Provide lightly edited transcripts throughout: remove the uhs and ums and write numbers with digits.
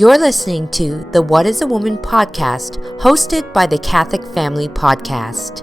You're listening to the What is a Woman podcast, hosted by the Catholic Family Podcast.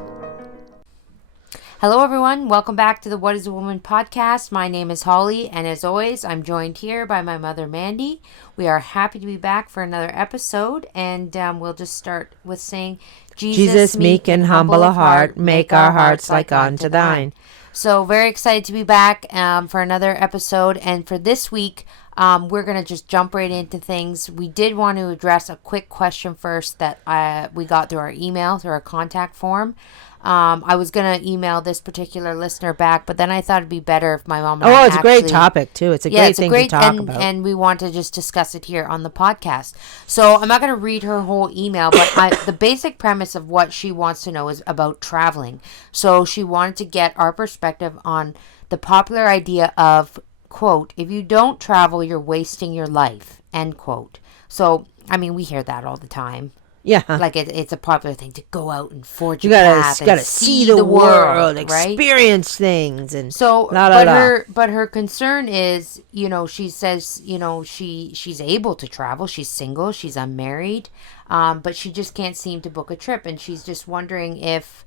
Hello, everyone. Welcome back to the What is a Woman podcast. My name is Holly, and as always, I'm joined here by my mother, Mandy. We are happy to be back for another episode, and we'll just start with saying, Jesus, meek and humble of heart, make our hearts like unto thine. So very excited to be back for another episode, and for this week, we're going to just jump right into things. We did want to address a quick question first that we got through our email, through our contact form. I was going to email this particular listener back, but then I thought it'd be better if my mom and I it's a great topic, too. It's a great thing to talk about. And we want to just discuss it here on the podcast. So I'm not going to read her whole email, but the basic premise of what she wants to know is about traveling. So she wanted to get our perspective on the popular idea of, quote, if you don't travel, you're wasting your life, end quote. So, I mean, we hear that all the time. Yeah. Like it's a popular thing to go out and forge you your path. You gotta see the world, right? Experience things. And so, but her concern is, she says, she's able to travel. She's single. She's unmarried. But she just can't seem to book a trip. And she's just wondering if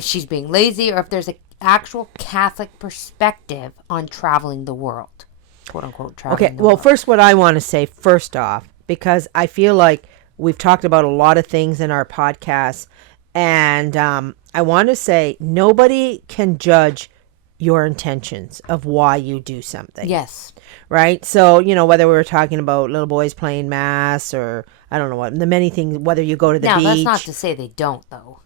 she's being lazy or if there's an actual Catholic perspective on traveling the world, quote unquote, traveling the world. Well, first, what I want to say, first off, because I feel like we've talked about a lot of things in our podcast, and I want to say nobody can judge your intentions of why you do something. Yes. Right? So, whether we were talking about little boys playing mass or I don't know what, the many things, whether you go to the beach. Now, that's not to say they don't, though.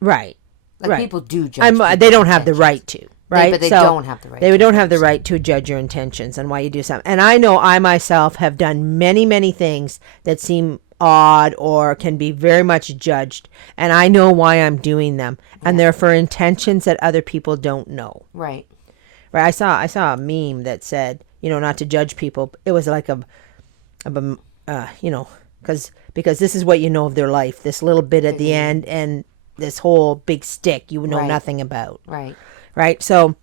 Right. Like, people do judge. They don't have the right to, right? But they don't have the right. They don't have the right to judge your intentions and why you do something. And I know I myself have done many, many things that seem odd or can be very much judged. And I know why I'm doing them. And they're for intentions that other people don't know. Right. Right. I saw a meme that said, not to judge people. It was like because this is what you know of their life. This little bit at the end and this whole big stick you know nothing about. Right. So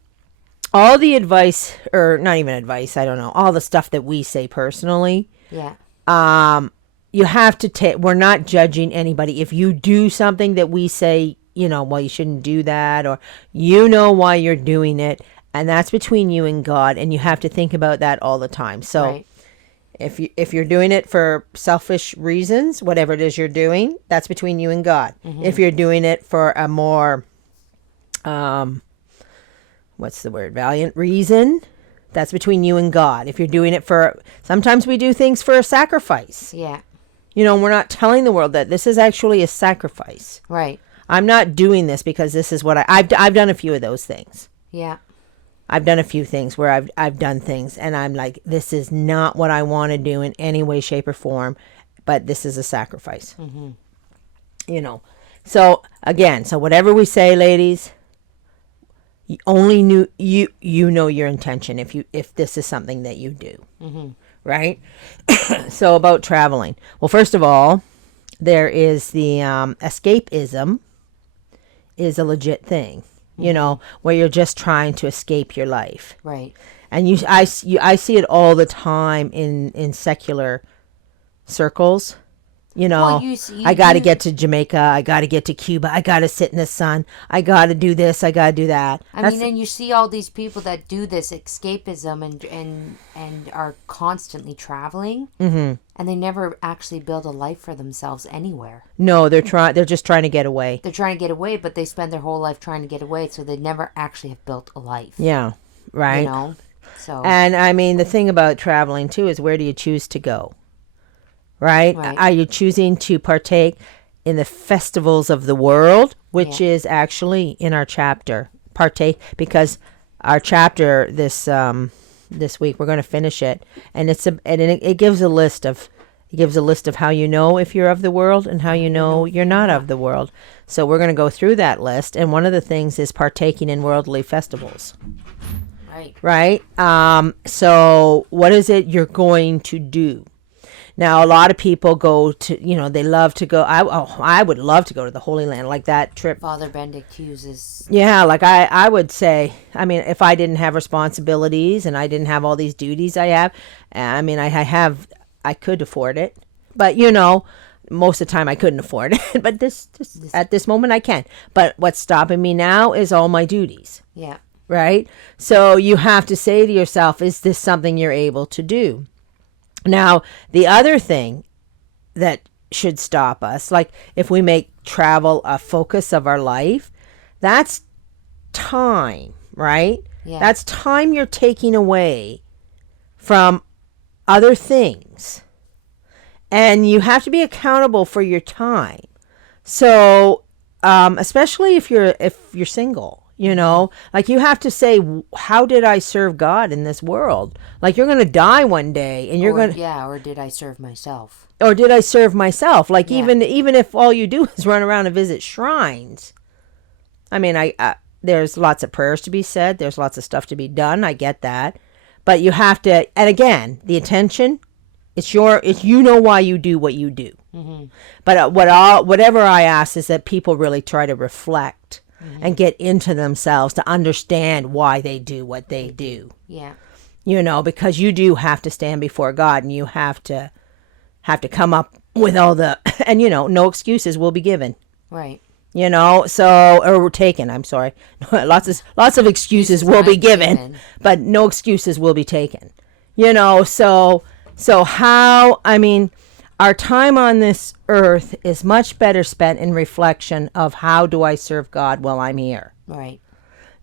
all the advice, or not even advice, I don't know, all the stuff that we say personally. Yeah. You have to take, we're not judging anybody. If you do something that we say, well, you shouldn't do that, or why you're doing it, and that's between you and God, and you have to think about that all the time. So if you're doing it for selfish reasons, whatever it is you're doing, that's between you and God. Mm-hmm. If you're doing it for a more, valiant reason, that's between you and God. If you're doing it sometimes we do things for a sacrifice. Yeah. We're not telling the world that this is actually a sacrifice. Right. I'm not doing this because this is what I've done a few of those things. Yeah. I've done a few things where I've done things and I'm like, this is not what I want to do in any way, shape, or form, but this is a sacrifice. Mm-hmm. So again, whatever we say, ladies, you only know your intention if this is something that you do. Mm-hmm. Right? So about traveling. Well, first of all, there is the escapism is a legit thing. Where you're just trying to escape your life. Right. And I see it all the time in secular circles. I got to get to Jamaica. I got to get to Cuba. I got to sit in the sun. I got to do this. I got to do that. And you see all these people that do this escapism and are constantly traveling, and they never actually build a life for themselves anywhere. No, they're just trying to get away. They're trying to get away, but they spend their whole life trying to get away, so they never actually have built a life. Yeah, right. So. And I mean, the thing about traveling too is, where do you choose to go? Right? Are you choosing to partake in the festivals of the world, which is actually in our chapter? Partake, because our chapter this week, we're going to finish it, and it gives a list of how you know if you're of the world and how you know you're not of the world. So we're going to go through that list, and one of the things is partaking in worldly festivals. Right? So what is it you're going to do? Now, a lot of people go to, they love to go. I would love to go to the Holy Land, like that trip. Father Benedict uses. Yeah, like I would say, I mean, if I didn't have responsibilities and I didn't have all these duties I have, I mean, I have I could afford it. But, most of the time I couldn't afford it. But this at this moment I can. But what's stopping me now is all my duties. Yeah. Right? So you have to say to yourself, is this something you're able to do? Now, the other thing that should stop us, like if we make travel a focus of our life, that's time, right? Yeah. That's time you're taking away from other things. And you have to be accountable for your time. So, especially if you're single, like you have to say, how did I serve God in this world? Like you're going to die one day, and or did I serve myself? Or did I serve myself? Like even if all you do is run around and visit shrines. I mean, I there's lots of prayers to be said. There's lots of stuff to be done. I get that, but you have to. And again, the attention. It's why you do what you do. Mm-hmm. But whatever I ask is that people really try to reflect and get into themselves to understand why they do what they do. Yeah. Because you do have to stand before God, and you have to come up with all the, and no excuses will be given. Right. Or we're taken. I'm sorry. Lots of excuses will be given, but no excuses will be taken. So how, our time on this earth is much better spent in reflection of how do I serve God while I'm here? Right.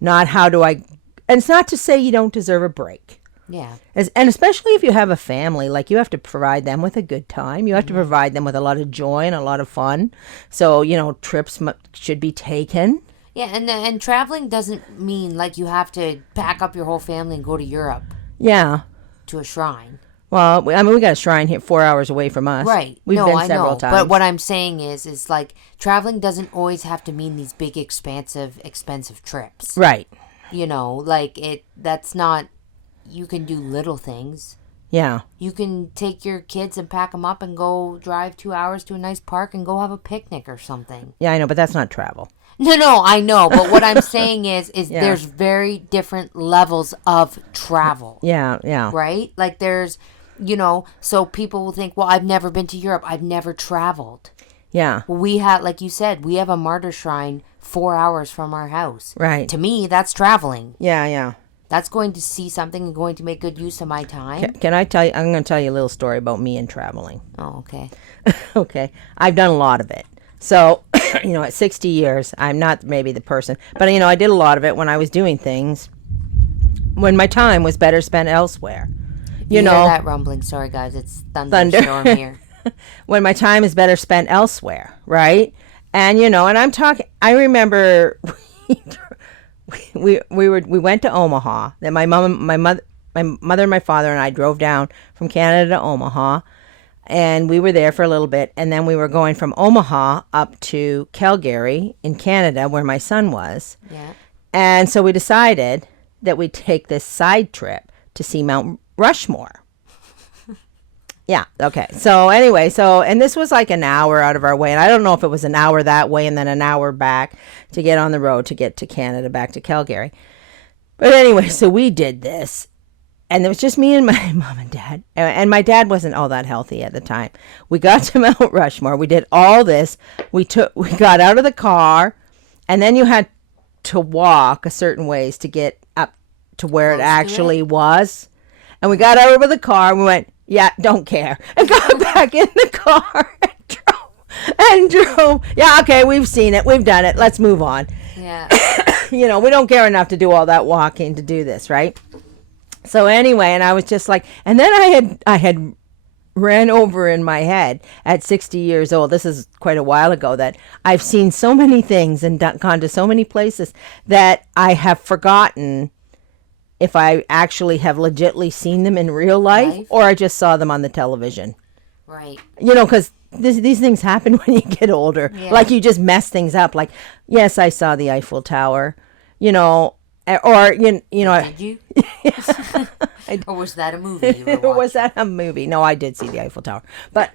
Not how do I, and it's not to say you don't deserve a break. Yeah. And especially if you have a family, like you have to provide them with a good time. You have to provide them with a lot of joy and a lot of fun. So, trips should be taken. Yeah, and traveling doesn't mean like you have to pack up your whole family and go to Europe. Yeah. To a shrine. Well, we got a shrine here 4 hours away from us. Right. We've been several times. But what I'm saying is like traveling doesn't always have to mean these big, expensive trips. Right. That's not, you can do little things. Yeah. You can take your kids and pack them up and go drive 2 hours to a nice park and go have a picnic or something. Yeah, I know, but that's not travel. No, I know. But what I'm saying is there's very different levels of travel. Yeah. Right? Like there's, so people will think, well, I've never been to Europe. I've never traveled. Yeah. Well, we have, like you said, we have a martyr shrine 4 hours from our house. Right. To me, that's traveling. Yeah. That's going to see something and going to make good use of my time. Can I tell you? I'm going to tell you a little story about me and traveling. Oh, okay. Okay. I've done a lot of it. So, at 60 years, I'm not maybe the person, but I did a lot of it when I was doing things when my time was better spent elsewhere. You hear that rumbling? Sorry, guys. It's thunderstorm here. When my time is better spent elsewhere, right? And, and I'm talking, I remember we went to Omaha. That my mother and my father and I drove down from Canada to Omaha, and we were there for a little bit, and then we were going from Omaha up to Calgary in Canada, where my son was. Yeah. And so we decided that we'd take this side trip to see Mount Rushmore. Yeah. Okay. So anyway, and this was like an hour out of our way, and I don't know if it was an hour that way and then an hour back to get on the road to get to Canada, back to Calgary. But anyway, so we did this, and it was just me and my mom and dad, and my dad wasn't all that healthy at the time. We got to Mount Rushmore. We did all this. We got out of the car, and then you had to walk a certain ways to get up to where it actually was. And we got out of the car, and we went, yeah, don't care. And got back in the car and drove. Yeah, okay, we've seen it. We've done it. Let's move on. Yeah. We don't care enough to do all that walking to do this, right? So anyway, and I was just like, and then I had ran over in my head at 60 years old. This is quite a while ago, that I've seen so many things and gone to so many places that I have forgotten if I actually have legitly seen them in real life or I just saw them on the television. Right. Because these things happen when you get older. Yeah. Like you just mess things up. Like, yes, I saw the Eiffel Tower, or, Did you? Or was that a movie you were watching? Was that a movie? No, I did see the Eiffel Tower. But,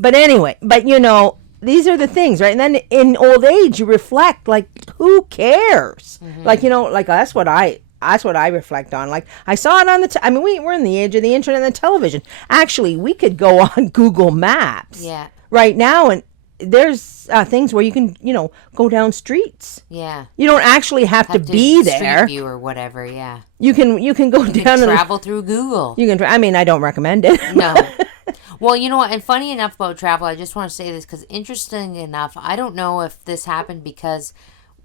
anyway, these are the things, right? And then in old age, you reflect, like, who cares? Mm-hmm. Like, that's what that's what I reflect on. Like, I saw it on I mean, we're in the age of the internet and the television. Actually, we could go on Google Maps Yeah. right now, and there's things where you can, go down streets. Yeah. You don't actually have to be there. Street View or whatever, yeah. You can go down and travel through Google. You can. I mean, I don't recommend it. No. Well, you know what? And funny enough about travel, I just want to say this because interesting enough, I don't know if this happened because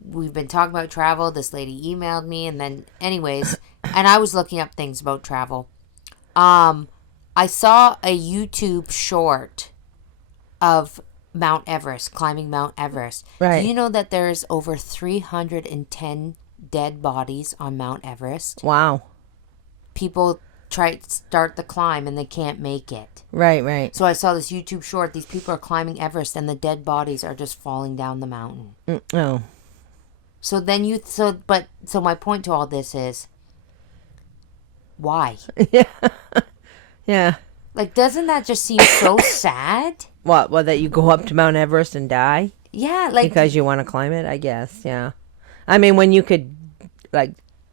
we've been talking about travel. This lady emailed me, and then, anyways, and I was looking up things about travel. I saw a YouTube short of Mount Everest, climbing Mount Everest. Right. Do you know that there's over 310 dead bodies on Mount Everest? Wow. People try to start the climb and they can't make it. Right. So I saw this YouTube short. These people are climbing Everest and the dead bodies are just falling down the mountain. Oh. So my point to all this is, why? Yeah. Like, doesn't that just seem so sad? What? Well, that you go up to Mount Everest and die? Yeah, like Because you want to climb it, I guess. Yeah. I mean, when you could, like,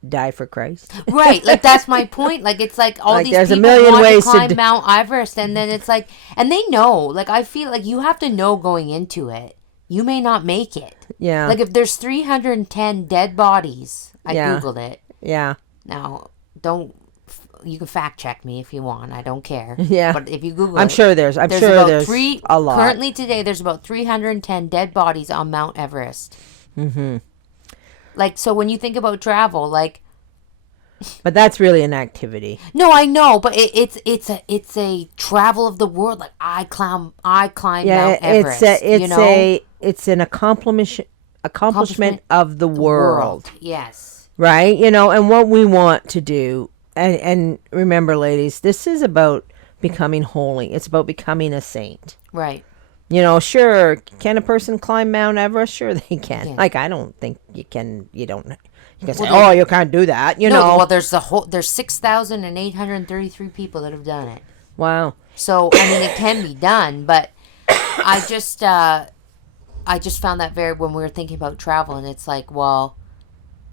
die for Christ. Right, like that's my point. Like it's like all Like, these there's a people million want ways to to climb Mount Everest, and then it's like, and they know. Like I feel like you have to know going into it, you may not make it. Yeah. Like if there's 310 dead bodies, I googled it. Yeah. Now you can fact check me if you want. I don't care. Yeah. But if you Google I'm sure there's a lot. Currently today, there's about 310 dead bodies on Mount Everest. Mm-hmm. Like, so when you think about travel, like... But that's really an activity. No, I know, but it's a travel of the world. Like, I climb Mount Everest, it's an accomplishment of the world. Yes. Right? And what we want to do, and remember, ladies, this is about becoming holy. It's about becoming a saint. Right. Sure, can a person climb Mount Everest? Sure, they can. Yeah. Like, I don't think you can. You can say, you can't do that. No, well, there's 6,833 people that have done it. Wow. So I mean, it can be done, but I just found that when we were thinking about travel, and it's like, well,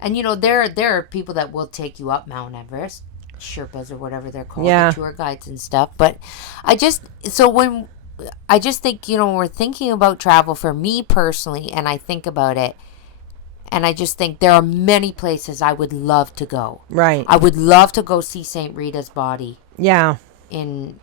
and there are people that will take you up Mount Everest, Sherpas or whatever they're called, the tour guides and stuff. But I just think, when we're thinking about travel, for me personally, and I think about it, and I just think there are many places I would love to go. Right. I would love to go see St. Rita's body. Yeah. In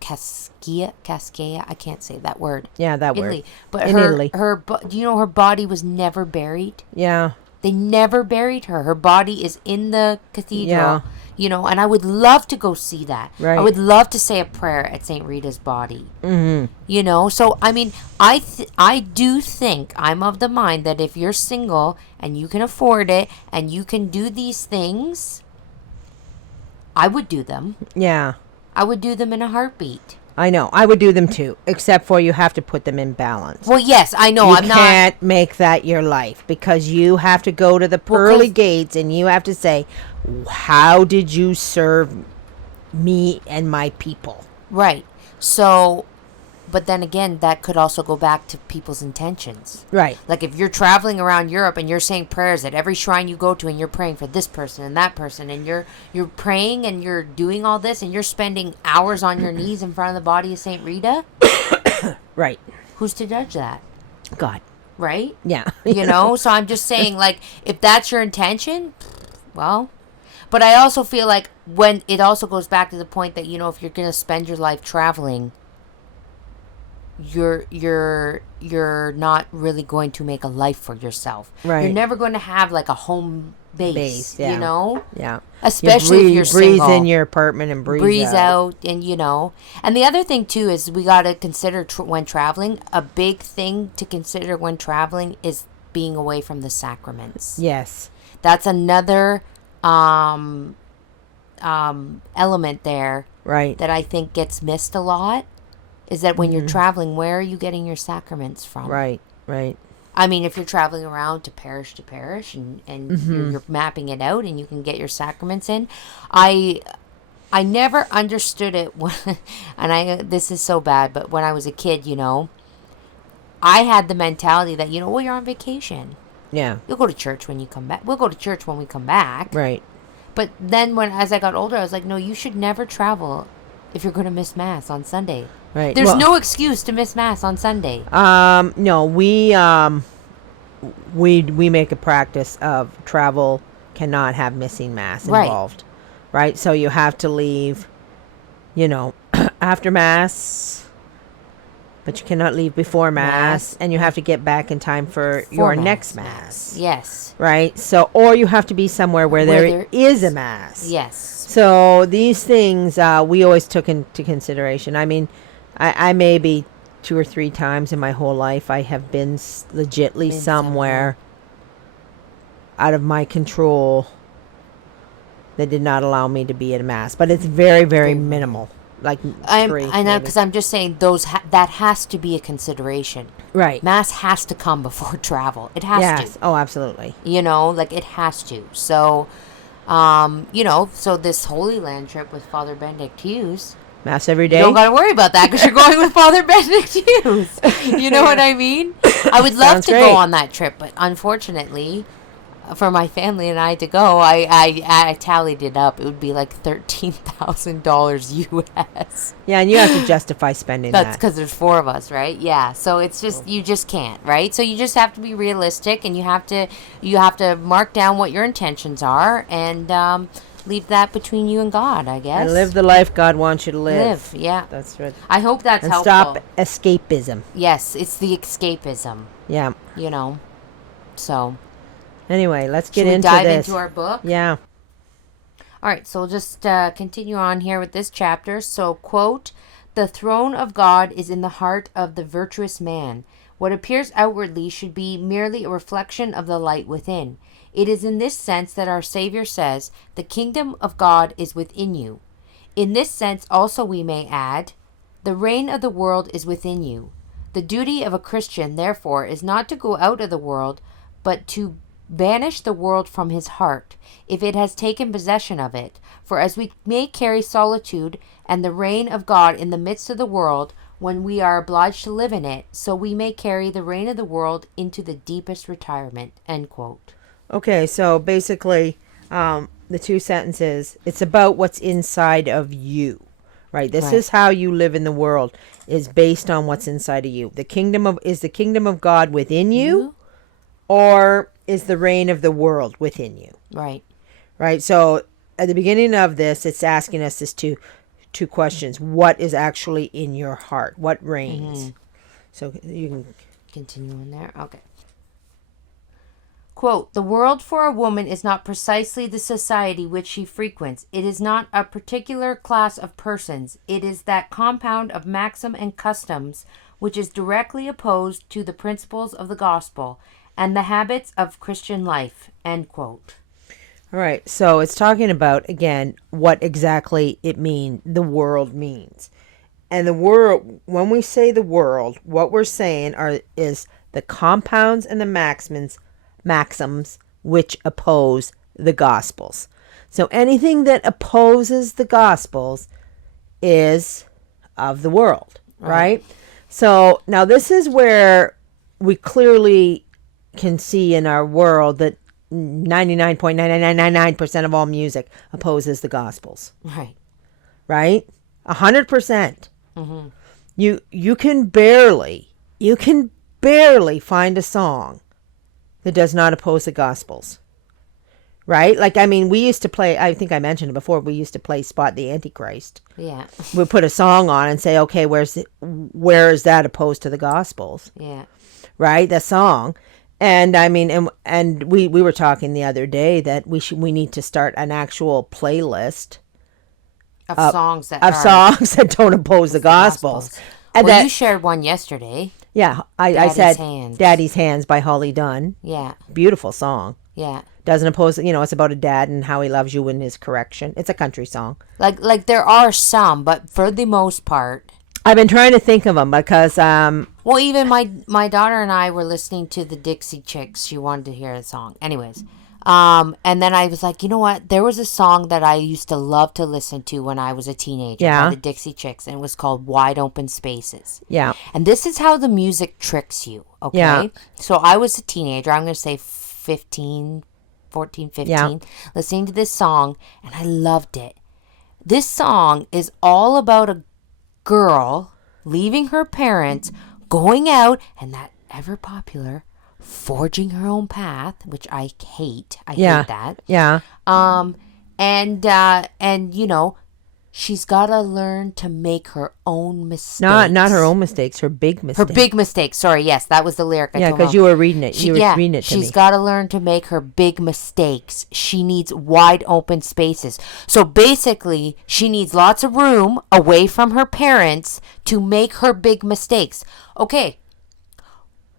Cascais, I can't say that word. Yeah, that Italy. word. But in Italy. Do you know her body was never buried? Yeah. They never buried her. Her body is in the cathedral. Yeah. And I would love to go see that. Right. I would love to say a prayer at St. Rita's body. Mm-hmm. So I mean, I do think, I'm of the mind that if you're single and you can afford it and you can do these things, I would do them. Yeah. I would do them in a heartbeat. I know. I would do them too, except for you have to put them in balance. Well, yes, I know. You can't make that your life, because you have to go to the pearly gates and you have to say, how did you serve me and my people? Right. So, but then again, that could also go back to people's intentions. Right. Like if you're traveling around Europe and you're saying prayers at every shrine you go to, and you're praying for this person and that person, and you're praying and you're doing all this, and you're spending hours on your knees in front of the body of Saint Rita. Right. Who's to judge that? God. Right? Yeah. So I'm just saying, like, if that's your intention, well, but I also feel like when it also goes back to the point that, if you're going to spend your life traveling, you're not really going to make a life for yourself. Right. You're never going to have like a home base, Yeah. Especially if you're single. Breathe in your apartment and breathe out. And and the other thing too is we got to consider when traveling, a big thing to consider when traveling is being away from the sacraments. Yes. That's another element there, right, that I think gets missed a lot. Is that when you're traveling, where are you getting your sacraments from? Right. I mean, if you're traveling around to parish and you're mapping it out and you can get your sacraments in. I never understood it this is so bad, but when I was a kid, I had the mentality that, you're on vacation. Yeah. You'll go to church when you come back. We'll go to church when we come back. Right. But then as I got older, I was like, no, you should never travel if you're going to miss Mass on Sunday. Right. There's no excuse to miss Mass on Sunday. No, we make a practice of travel cannot have missing Mass involved. Right. So you have to leave, after Mass, but you cannot leave before Mass, and you have to get back in time for your next Mass. Yes. Right. So, or you have to be somewhere where there is a Mass. Yes. So these things we always took into consideration. I mean, I maybe 2 or 3 times in my whole life I have been legitly somewhere out of my control that did not allow me to be at a Mass, but it's very, very minimal. Like I know, because I'm just saying that has to be a consideration. Right. Mass has to come before travel. It has to. Oh, absolutely. It has to. So, so this Holy Land trip with Father Benedict Hughes. Mass every day. You don't got to worry about that because you're going with Father Benedict Hughes. You know what I mean? I would love to go on that trip, but unfortunately, for my family and I to go, I tallied it up. It would be like $13,000 US. Yeah, and you have to justify spending that. That's because there's 4 of us, right? Yeah. So it's just you just can't, right? So you just have to be realistic, and you have to mark down what your intentions are, and leave that between you and God, I guess. And live the life God wants you to live. Yeah. That's right. I hope that's and helpful. Stop escapism. Yes, it's the escapism. Yeah. So. Anyway, let's get into into dive this. Into our book? Yeah. All right, so we'll just continue on here with this chapter. So, quote, "The throne of God is in the heart of the virtuous man. What appears outwardly should be merely a reflection of the light within. It is in this sense that our Savior says, 'The kingdom of God is within you.' In this sense also we may add, 'The reign of the world is within you.' The duty of a Christian, therefore, is not to go out of the world, but to banish the world from his heart, if it has taken possession of it. For as we may carry solitude and the reign of God in the midst of the world, when we are obliged to live in it, so we may carry the reign of the world into the deepest retirement." End quote. Okay, so basically, the 2 sentences, it's about what's inside of you, right? This is how you live in the world, is based on what's inside of you. Is the kingdom of God within you, or is the reign of the world within you? Right. So at the beginning of this, it's asking us this two questions. What is actually in your heart? What reigns? So you can continue in there. Okay. Quote, "The world for a woman is not precisely the society which she frequents. It is not a particular class of persons. It is that compound of maxim and customs which is directly opposed to the principles of the gospel and the habits of Christian life." End quote. All right. So it's talking about, again, what exactly the world means. And the world, when we say the world, what we're saying is the compounds and the maxims which oppose the Gospels. So anything that opposes the Gospels is of the world, right? So now this is where we clearly can see in our world that 99.99999% of all music opposes the Gospels. Right? 100%. Mm-hmm. You can barely find a song that does not oppose the Gospels. Right? Like, I mean, we used to play, I think I mentioned it before, we used to play Spot the Antichrist. Yeah. We'd put a song on and say, okay, where is that opposed to the Gospels? Yeah. Right? The song. And I mean, and we were talking the other day that we need to start an actual playlist of songs that don't oppose the Gospels. And well, you shared one yesterday. Yeah, I said Daddy's Hands by Holly Dunn. Yeah. Beautiful song. Yeah. Doesn't oppose, it's about a dad and how he loves you in his correction. It's a country song. Like there are some, but for the most part. I've been trying to think of them because... well, even my daughter and I were listening to the Dixie Chicks. She wanted to hear the song. Anyways. And then I was like, you know what? There was a song that I used to love to listen to when I was a teenager by the Dixie Chicks, and it was called Wide Open Spaces. Yeah. And this is how the music tricks you, okay? Yeah. So I was a teenager. I'm going to say 15, 14, 15, listening to this song, and I loved it. This song is all about a girl leaving her parents, going out, and that ever popular forging her own path, which I hate. I hate that. Yeah. And you know, she's got to learn to make her own mistakes. Not her own mistakes, her big mistakes. Her big mistakes. Sorry, yes, that was the lyric. Yeah, because you were reading it. You were reading it to me. She's got to learn to make her big mistakes. She needs wide open spaces. So basically, she needs lots of room away from her parents to make her big mistakes. Okay.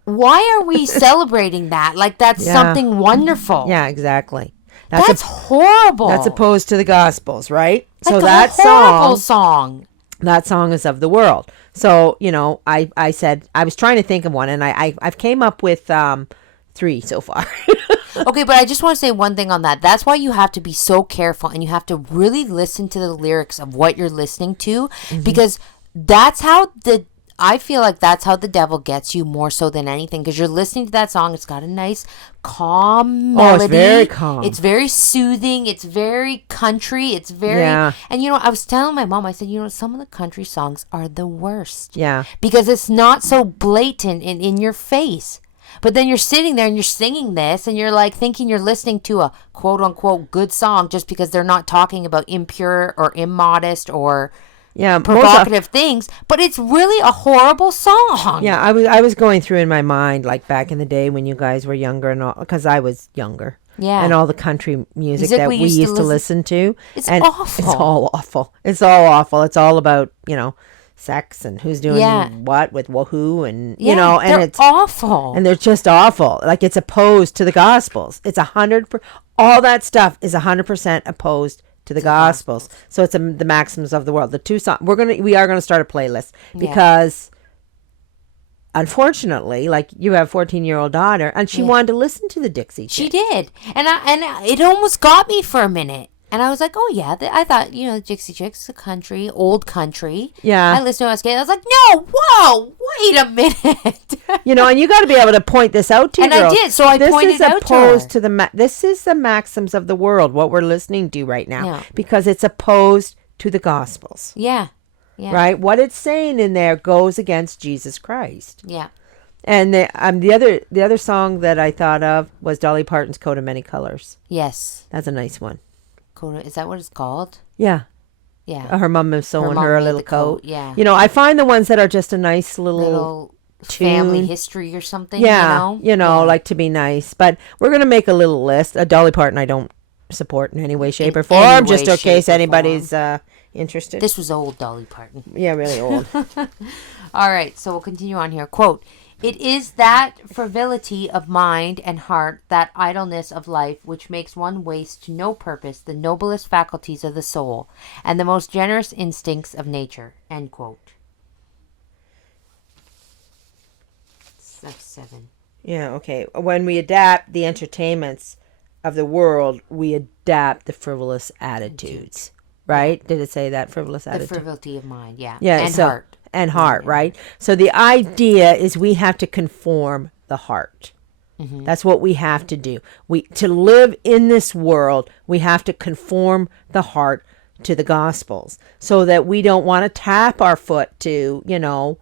Why are we celebrating that? Like that's something wonderful. Yeah, exactly. That's horrible. That's opposed to the Gospels, right? Like so that horrible song. That song is of the world. So, you know, I said, I was trying to think of one, and I've came up with 3 so far. Okay, but I just want to say one thing on that. That's why you have to be so careful, and you have to really listen to the lyrics of what you're listening to, because that's how I feel like that's how the devil gets you more so than anything, because you're listening to that song. It's got a nice, calm melody. Oh, it's very calm. It's very soothing. It's very country. It's very... And, you know, I was telling my mom, I said, you know, some of the country songs are the worst. Yeah. Because it's not so blatant and in your face. But then you're sitting there and you're singing this, and you're like thinking you're listening to a quote-unquote good song just because they're not talking about impure or immodest or... provocative things, but it's really a horrible song. Yeah, I was going through in my mind, like back in the day when you guys were younger, and all, because I was younger. Yeah. And all the country music that we used to listen to. It's awful. It's all awful. It's all awful. It's all about, you know, sex and who's doing what with who, and you know, and it's awful. And they're just awful. Like it's opposed to the Gospels. It's 100%. All that stuff is 100% opposed to the Gospels. So it's the maxims of the world. The 2 songs we are gonna start a playlist because unfortunately, like you have a 14-year-old daughter, and she wanted to listen to the Dixie Chicks. She did, and it almost got me for a minute. And I was like, oh, yeah. I thought, you know, Dixie Chicks, the country, old country. Yeah. I listened to it when I was a kid. I was like, no, whoa, wait a minute. You know, and you got to be able to point this out to your girls. And I did, so I pointed out to her. This is the maxims of the world, what we're listening to right now, because it's opposed to the Gospels. Yeah. Yeah. Right? What it's saying in there goes against Jesus Christ. Yeah. And the other song that I thought of was Dolly Parton's Coat of Many Colors. Yes. That's a nice one. Is that what it's called? Yeah. Yeah. Her mom is sewing her a little coat. Yeah. You know, I find the ones that are just a nice little family history or something. Yeah. You know, like to be nice. But we're going to make a little list. Dolly Parton I don't support in any way, shape, or form, just in case anybody's interested. This was old Dolly Parton. Yeah, really old. All right. So we'll continue on here. Quote. It is that frivolity of mind and heart, that idleness of life, which makes one waste to no purpose the noblest faculties of the soul and the most generous instincts of nature. End quote. That's 7. Yeah, okay. When we adapt the entertainments of the world, we adapt the frivolous attitudes. Right? Did it say that? Frivolous attitude? The frivolity of mind, yeah. Yeah. And heart. And heart, right? So the idea is we have to conform the heart. Mm-hmm. That's what we have to do. To live in this world, we have to conform the heart to the Gospels, so that we don't want to tap our foot to, you know,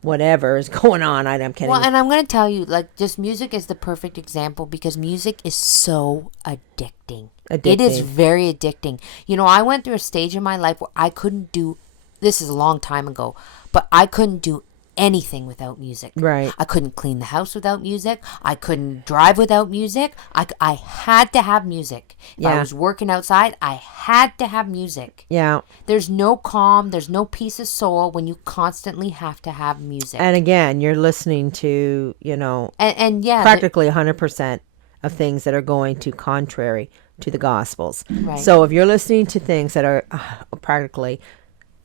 whatever is going on. I'm kidding. Well, and I'm going to tell you, like, just music is the perfect example, because music is so addicting. It is very addicting. You know, I went through a stage in my life where I couldn't do... This is a long time ago, but I couldn't do anything without music. Right. I couldn't clean the house without music. I couldn't drive without music. I had to have music. If I was working outside, I had to have music. Yeah. There's no calm, there's no peace of soul when you constantly have to have music. And again, you're listening to, you know, and practically 100% of things that are going to contrary to the Gospels. Right. So if you're listening to things that are practically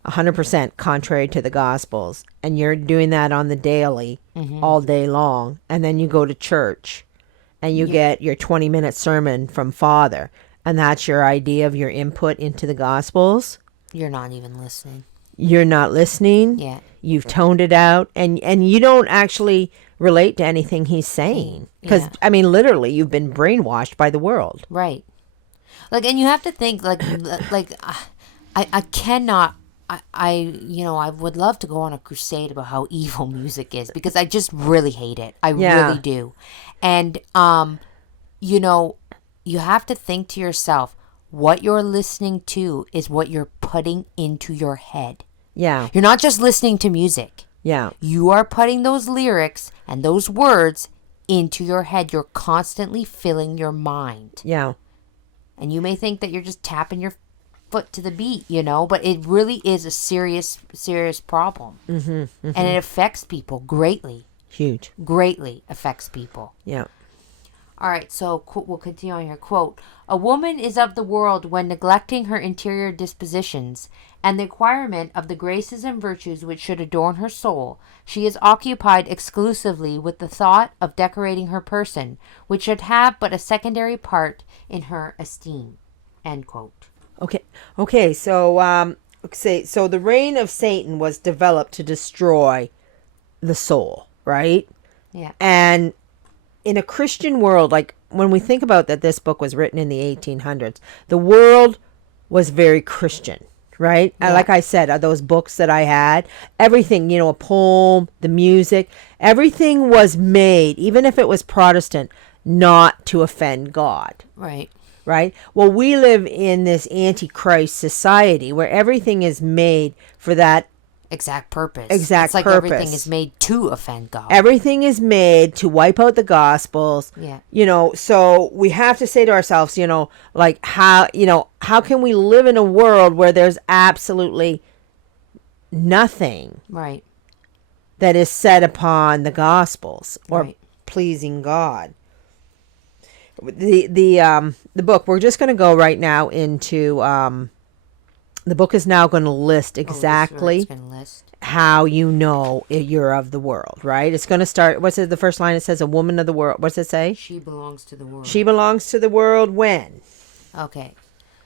100% contrary to the Gospels, and you're doing that on the daily, all day long, and then you go to church and you get your 20-minute sermon from Father, and that's your idea of your input into the Gospels, you're not even listening. you're not listening. Yeah. You've toned it out, and you don't actually relate to anything he's saying. Because, I mean, literally, you've been brainwashed by the world. Right. Like, and you have to think, I cannot, I would love to go on a crusade about how evil music is, because I just really hate it. I really do. And, you have to think to yourself, what you're listening to is what you're putting into your head. Yeah. You're not just listening to music. Yeah. You are putting those lyrics and those words into your head. You're constantly filling your mind. Yeah. And you may think that you're just tapping your foot to the beat, but it really is a serious, serious problem. Mm-hmm, mm-hmm. And it affects people greatly. Huge. Greatly affects people. Yeah. All right, so we'll continue on here. Quote, "A woman is of the world when neglecting her interior dispositions and the acquirement of the graces and virtues which should adorn her soul. She is occupied exclusively with the thought of decorating her person, which should have but a secondary part in her esteem." End quote. Okay. So, so the reign of Satan was developed to destroy the soul, right? Yeah. And in a Christian world, like when we think about that, this book was written in the 1800s. The world was very Christian, right? Yeah. And like I said, those books that I had, everything, a poem, the music, everything was made, even if it was Protestant, not to offend God. Right. Right? Well, we live in this antichrist society where everything is made for that exact purpose. It's like purpose. Everything is made to offend God. Everything is made to wipe out the Gospels. Yeah. So we have to say to ourselves, like how can we live in a world where there's absolutely nothing right that is set upon the Gospels or right. pleasing God? The book, we're just going to go right now into the book is now going to list exactly how you're of the world, right? It's going to start, what's it, the first line? It says a woman of the world. What's it say? She belongs to the world. She belongs to the world when? Okay.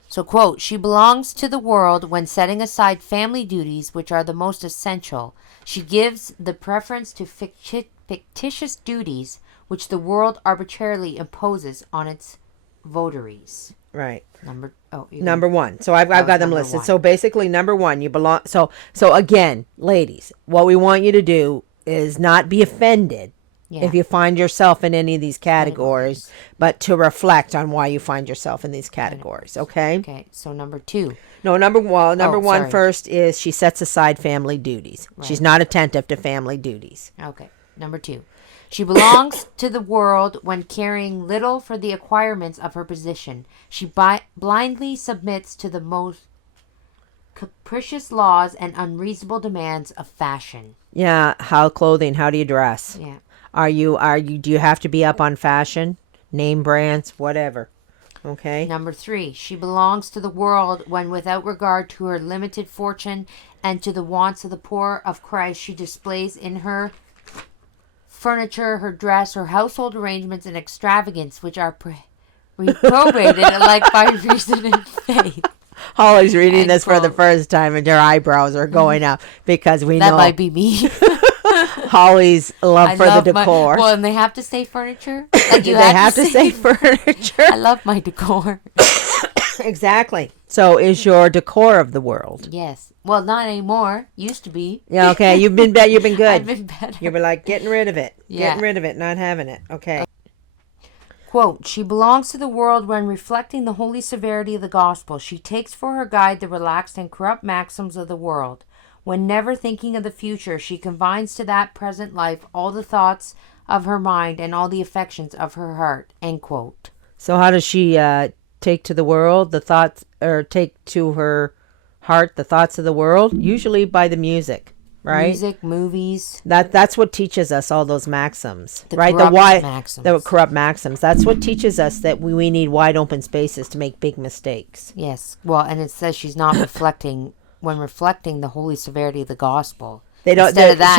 So, quote, "She belongs to the world when, setting aside family duties, which are the most essential, she gives the preference to fictitious duties which the world arbitrarily imposes on its votaries." Right. Number one. So I've got them listed. One. So basically, number one, you belong. So again, ladies, what we want you to do is not be offended if you find yourself in any of these categories, but to reflect on why you find yourself in these categories. Okay. Okay. So number two. No, number one first is she sets aside family duties. Right. She's not attentive to family duties. Okay. Number two. She belongs to the world when caring little for the acquirements of her position. She blindly submits to the most capricious laws and unreasonable demands of fashion. Yeah, how do you dress? Yeah. Do you have to be up on fashion, name brands, whatever? Okay. Number three, she belongs to the world when, without regard to her limited fortune and to the wants of the poor of Christ, she displays in her furniture, her dress, her household arrangements, and extravagance, which are reprobated alike by reason and faith. Holly's reading this for the first time, and her eyebrows are going up because we know that might be me. Holly's love for the decor. And they have to say furniture. Like they have to say furniture. I love my decor. Exactly. So is your decor of the world? Yes. Well, not anymore. Used to be. Yeah. Okay. You've been You've been good. I've been better. You've been like getting rid of it. Yeah. Getting rid of it. Not having it. Okay. Quote, "She belongs to the world when, reflecting the holy severity of the gospel, she takes for her guide the relaxed and corrupt maxims of the world. When never thinking of the future, she confines to that present life all the thoughts of her mind and all the affections of her heart." End quote. So how does she take to the world the thoughts, or take to her heart the thoughts of the world? Usually by the music, right? Music, movies. That's what teaches us all those maxims, right? The corrupt maxims. That's what teaches us that we need wide open spaces to make big mistakes. Yes. Well, and it says she's not reflecting the holy severity of the gospel. They don't. Instead of that,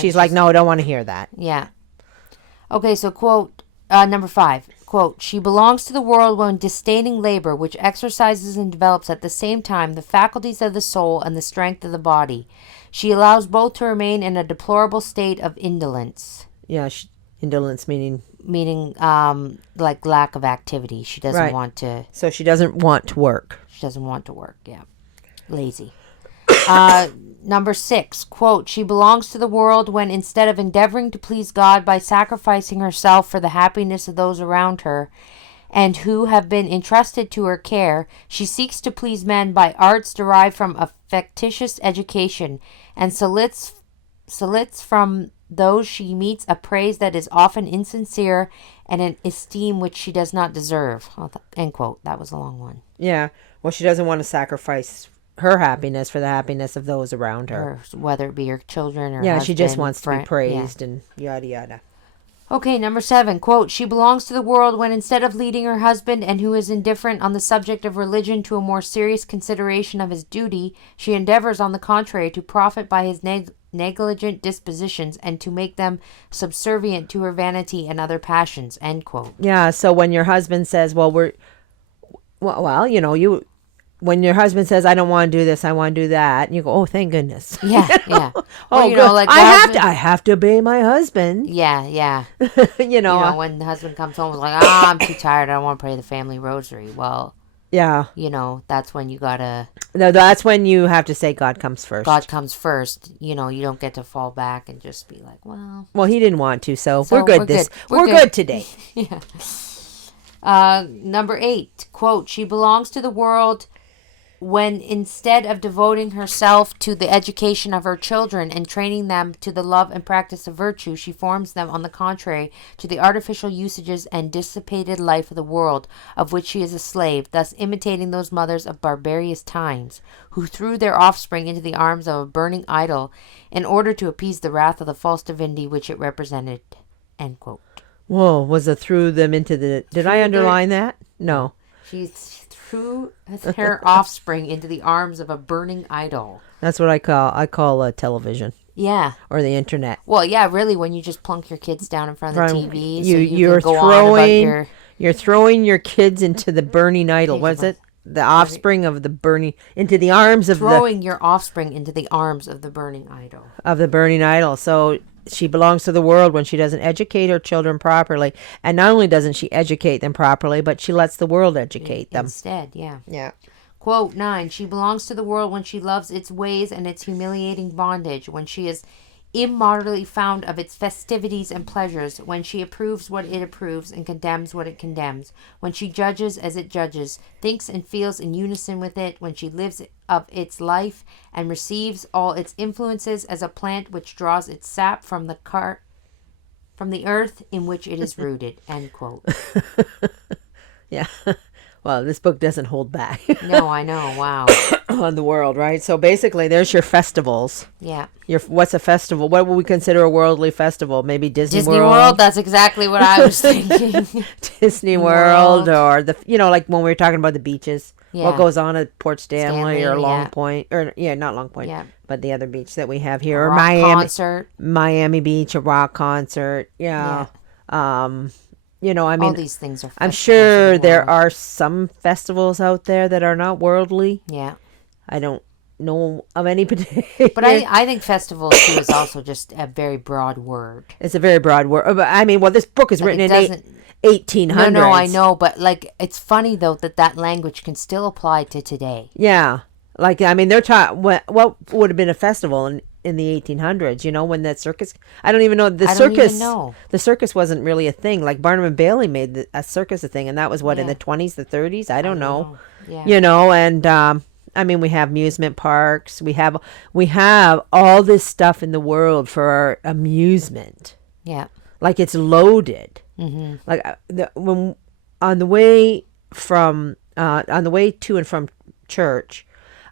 she's like, no, I don't want to hear that. Yeah. Okay, so quote number 5. quote, she belongs to the world when disdaining labor, which exercises and develops at the same time the faculties of the soul and the strength of the body. She allows both to remain in a deplorable state of indolence. Yeah, indolence meaning like lack of activity. She doesn't want to. So she doesn't want to work. She doesn't want to work. Yeah, lazy. Number 6, quote, she belongs to the world when instead of endeavoring to please God by sacrificing herself for the happiness of those around her and who have been entrusted to her care, she seeks to please men by arts derived from a fictitious education and solicits from those she meets a praise that is often insincere and an esteem which she does not deserve. End quote. That was a long one. Yeah. Well, she doesn't want to sacrifice her happiness for the happiness of those around her. Or whether it be her children or husband, she just friend, wants to be praised and yada yada. Okay, number 7, quote, she belongs to the world when instead of leading her husband and who is indifferent on the subject of religion to a more serious consideration of his duty, she endeavors on the contrary to profit by his negligent dispositions and to make them subservient to her vanity and other passions, end quote. Yeah, so when your husband says, when your husband says, I don't want to do this, I want to do that, and you go, oh, thank goodness. Yeah, yeah. Oh, well, like I have to obey my husband. Yeah, yeah. When the husband comes home and like, I'm too tired, I don't want to pray the family rosary. Well, yeah. That's when you gotta. No, that's when you have to say God comes first. God comes first. You don't get to fall back and just be like, well. Well, he didn't want to, so we're good. We're good today. Yeah. Number 8, quote, she belongs to the world when instead of devoting herself to the education of her children and training them to the love and practice of virtue, she forms them, on the contrary, to the artificial usages and dissipated life of the world, of which she is a slave, thus imitating those mothers of barbarous times, who threw their offspring into the arms of a burning idol in order to appease the wrath of the false divinity which it represented, end quote. Whoa, was it threw them into the... Did I underline that? No. She threw her offspring into the arms of a burning idol. That's what I call television. Yeah. Or the internet. Well, yeah, really, when you just plunk your kids down in front of the TV, you're throwing your kids into the burning idol. Was it? The offspring of the burning, into the arms of throwing your offspring into the arms of the burning idol. Of the burning idol. So she belongs to the world when she doesn't educate her children properly. And not only doesn't she educate them properly, but she lets the world educate them. Instead, yeah. Yeah. Quote 9, she belongs to the world when she loves its ways and its humiliating bondage, when she is immoderately fond of its festivities and pleasures, when she approves what it approves and condemns what it condemns, when she judges as it judges, thinks and feels in unison with it, when she lives of its life and receives all its influences as a plant which draws its sap from the earth in which it is rooted, end quote. Yeah. Well, this book doesn't hold back. No, I know. Wow. On the world, right? So basically, there's your festivals. Yeah. What's a festival? What would we consider a worldly festival? Maybe Disney World. Disney World. That's exactly what I was thinking. Disney World, or like when we were talking about the beaches. Yeah. What goes on at Port Stanley or Long Point, or not Long Point, but the other beach that we have here, or Miami Beach, a rock concert. Yeah. All these things are. I'm sure there are some festivals out there that are not worldly. Yeah. I don't know of any particular. But I think festival too is also just a very broad word. It's a very broad word. But I mean, this book is written in 1800s. No, I know, but it's funny though that language can still apply to today. Yeah, they're taught what would have been a festival in the 1800s. When that circus. I don't even know the circus. Don't even know. The circus wasn't really a thing. Like Barnum and Bailey made a circus a thing, and that was in the 20s, the 30s. I don't know. Yeah. And we have amusement parks. We have all this stuff in the world for our amusement. Yeah. Like it's loaded. Mm-hmm. Like when on the way to and from church,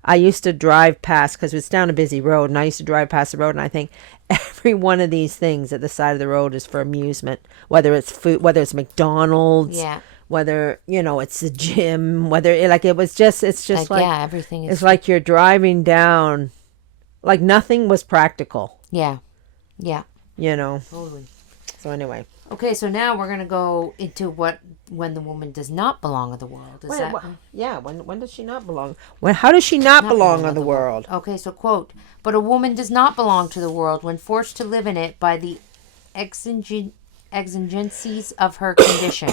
I used to drive past, because it's down a busy road, and I used to drive past the road, and I think every one of these things at the side of the road is for amusement, whether it's food, whether it's McDonald's, whether it's a gym, whether it's just like everything is. It's like you're driving down, like nothing was practical. Yeah. Totally. So anyway. Okay, so now we're going to go into when the woman does not belong in the world. When does she not belong? How does she not belong in the world? Okay, so quote, but a woman does not belong to the world when forced to live in it by the exigencies of her condition.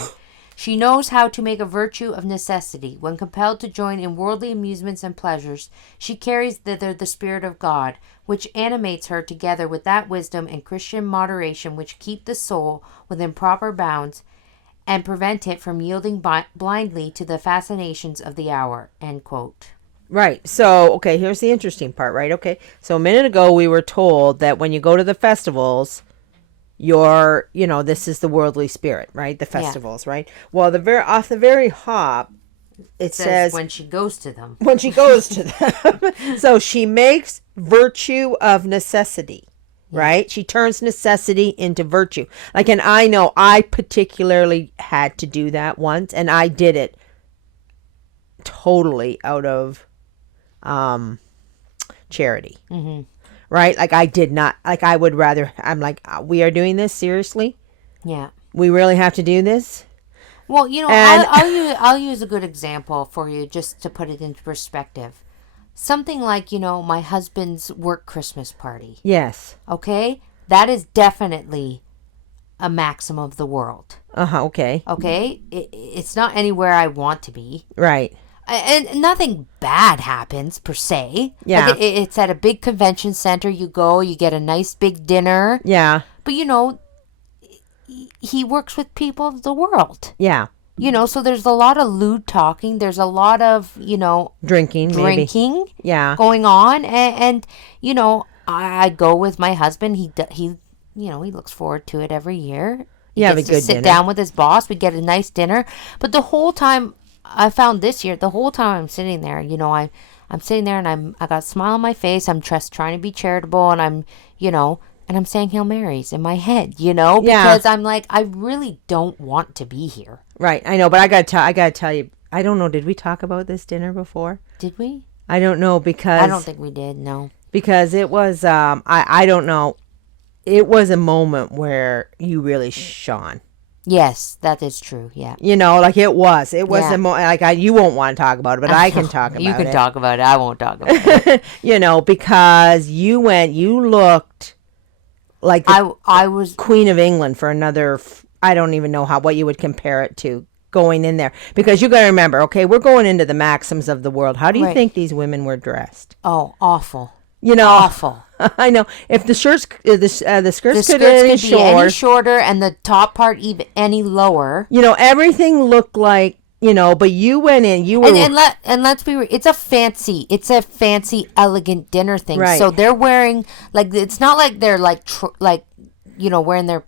She knows how to make a virtue of necessity. When compelled to join in worldly amusements and pleasures, she carries thither the Spirit of God, which animates her together with that wisdom and Christian moderation which keep the soul within proper bounds and prevent it from yielding blindly to the fascinations of the hour. End quote. Right. So, okay, here's the interesting part, right? Okay. So a minute ago we were told that when you go to the festivals, this is the worldly spirit, right? The festivals, right? Well, off the very hop, it says when she goes to them. When she goes to them. So she makes virtue of necessity, right? She turns necessity into virtue. And I know I particularly had to do that once, and I did it totally out of charity. Mm-hmm. Right? I did not, I would rather, I'm like, we are doing this seriously? Yeah. We really have to do this? Well, I'll use a good example for you just to put it into perspective. Something like, my husband's work Christmas party. Yes. Okay? That is definitely a maxim of the world. Okay. Okay? It's not anywhere I want to be. Right. And nothing bad happens per se. Yeah. It's at a big convention center. You go, you get a nice big dinner. Yeah. But he works with people of the world. Yeah. So there's a lot of lewd talking. There's a lot of, drinking, maybe. Yeah. Going on. And I go with my husband. He looks forward to it every year. He gets to sit down with his boss. We get a nice dinner. But the whole time, I found this year, the whole time I'm sitting there, I'm sitting there and I got a smile on my face. I'm just trying to be charitable, and I'm saying Hail Marys in my head, because I'm like, I really don't want to be here. Right. I know, but I gotta tell you, I don't know. Did we talk about this dinner before? Did we? I don't know, because I don't think we did. No, because it was, I don't know. It was a moment where you really shone. Yes, that is true. Yeah. It was a moment, you won't want to talk about it, but I can talk about it. You can talk about it. I won't talk about it. Because you looked like I was Queen of England for another, I don't even know what you would compare it to, going in there. Because you got to remember, okay, we're going into the maxims of the world. How do you think these women were dressed? Oh, awful. Awful. I know. If the skirts could be any shorter, and the top part even any lower. Everything looked like, but you went in, you were, and let's be real, it's a fancy, elegant dinner thing. Right. So they're wearing, it's not like they're wearing their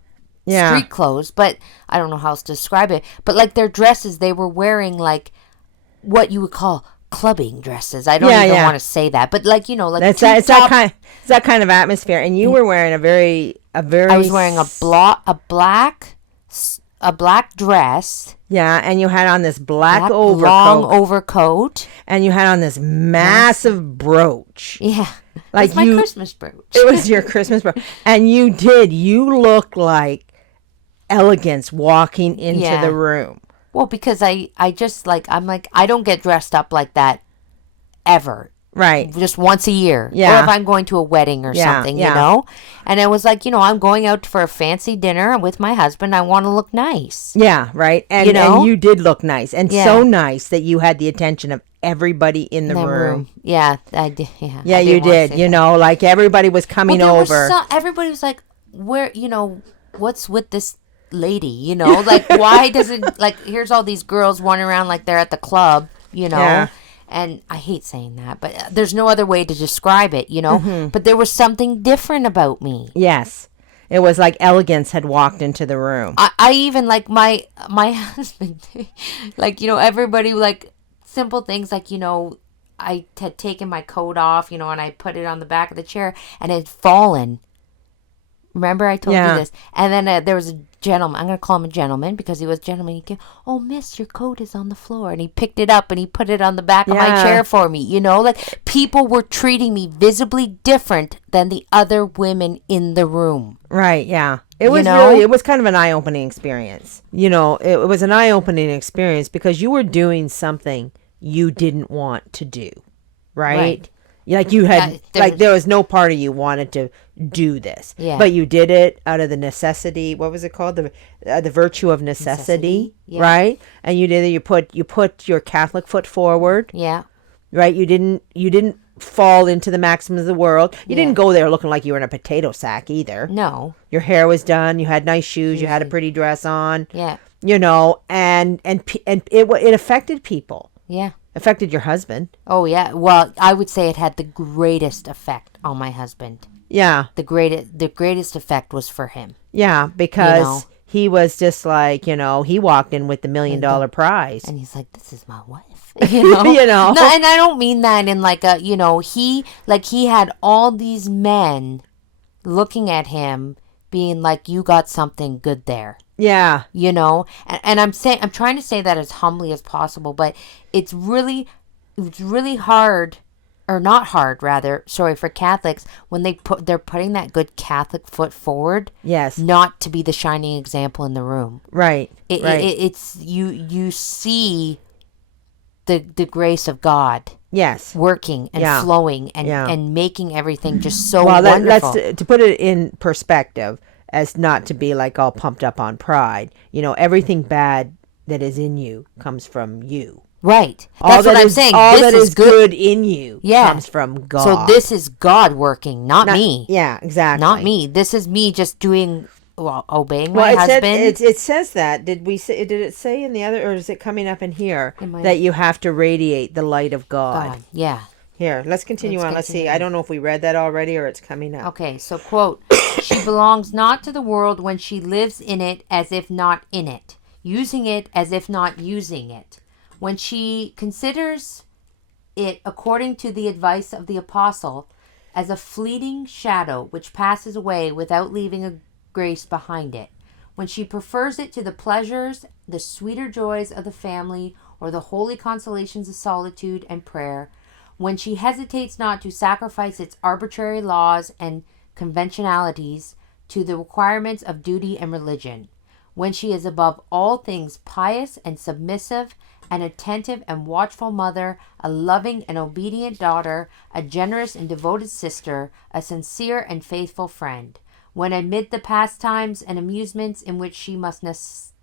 street clothes, but I don't know how else to describe it. But their dresses, they were wearing what you would call clubbing dresses. I don't even want to say that, but it's that kind of atmosphere. And you were wearing a very. I was wearing a black dress. Yeah, and you had on this black long overcoat, and you had on this massive brooch. Yeah, it's my Christmas brooch. It was your Christmas brooch, and you looked like elegance walking into the room. Well, because I just I don't get dressed up like that ever. Right. Just once a year. Yeah. Or if I'm going to a wedding or something, And it was I'm going out for a fancy dinner with my husband. I want to look nice. Yeah, right. And, and you did look nice. And so nice that you had the attention of everybody in the room. Yeah, I did. Yeah, yeah, you did. Everybody was coming over. Everybody was like, where, what's with this lady, why doesn't, here's all these girls wandering around like they're at the club, Yeah. And I hate saying that, but there's no other way to describe it, Mm-hmm. But there was something different about me. Yes. It was like elegance had walked into the room. I even, my husband, everybody, simple things, I had taken my coat off, and I put it on the back of the chair, and it had fallen Remember I told you Yeah. this. And then there was a gentleman. I'm going to call him a gentleman because he was a gentleman. He came, oh, miss, your coat is on the floor. And he picked it up and he put it on the back of my Yeah. chair for me. You know, like people were treating me visibly different than the other women in the room. Right, yeah. It was know? really, it was kind of an eye-opening experience. You know, it was an eye-opening experience because you were doing something you didn't want to do, right? Like you had, like there was no part of you wanted to do this, but you did it out of the necessity. What was it called? The virtue of necessity, right? And you did it. You put your Catholic foot forward, right? You didn't fall into the maxims of the world. You didn't go there looking like you were in a potato sack either. No, your hair was done. You had nice shoes. You had a pretty dress on. Yeah, you know, and it affected people. Yeah. Affected your husband. Oh, yeah. Well, I would say it had the greatest effect on my husband. Yeah. The greatest effect was for him. Yeah, because he was just like, you know, he walked in with the $1 million prize. And he's like, this is my wife. You know? You know? No, and I don't mean that in like a, you know, he had all these men looking at him being like, you got something good there. Yeah. You know, and I'm trying to say that as humbly as possible, but it's really hard, or not hard rather, sorry, for Catholics when they're putting that good Catholic foot forward. Yes. Not to be the shining example in the room. Right. It's you see the grace of God. Yes. Working and flowing and making everything just so wonderful. Let's to put it in perspective, as not to be like all pumped up on pride. You know, everything bad that is in you comes from you. Right. That's what I'm saying. All that is good in you comes from God. So this is God working, not me. Yeah, exactly. Not me. This is me just doing, obeying my husband. It says that. Did it say in the other, or is it coming up in here, that you have to radiate the light of God? Yeah. Here, let's continue on. Let's see. I don't know if we read that already or it's coming up. Okay, so quote, she belongs not to the world when she lives in it as if not in it, using it as if not using it. When she considers it, according to the advice of the apostle, as a fleeting shadow which passes away without leaving a grace behind it. When she prefers it to the pleasures, the sweeter joys of the family, or the holy consolations of solitude and prayer, when she hesitates not to sacrifice its arbitrary laws and conventionalities to the requirements of duty and religion, when she is above all things pious and submissive, an attentive and watchful mother, a loving and obedient daughter, a generous and devoted sister, a sincere and faithful friend, when amid the pastimes and amusements in which she must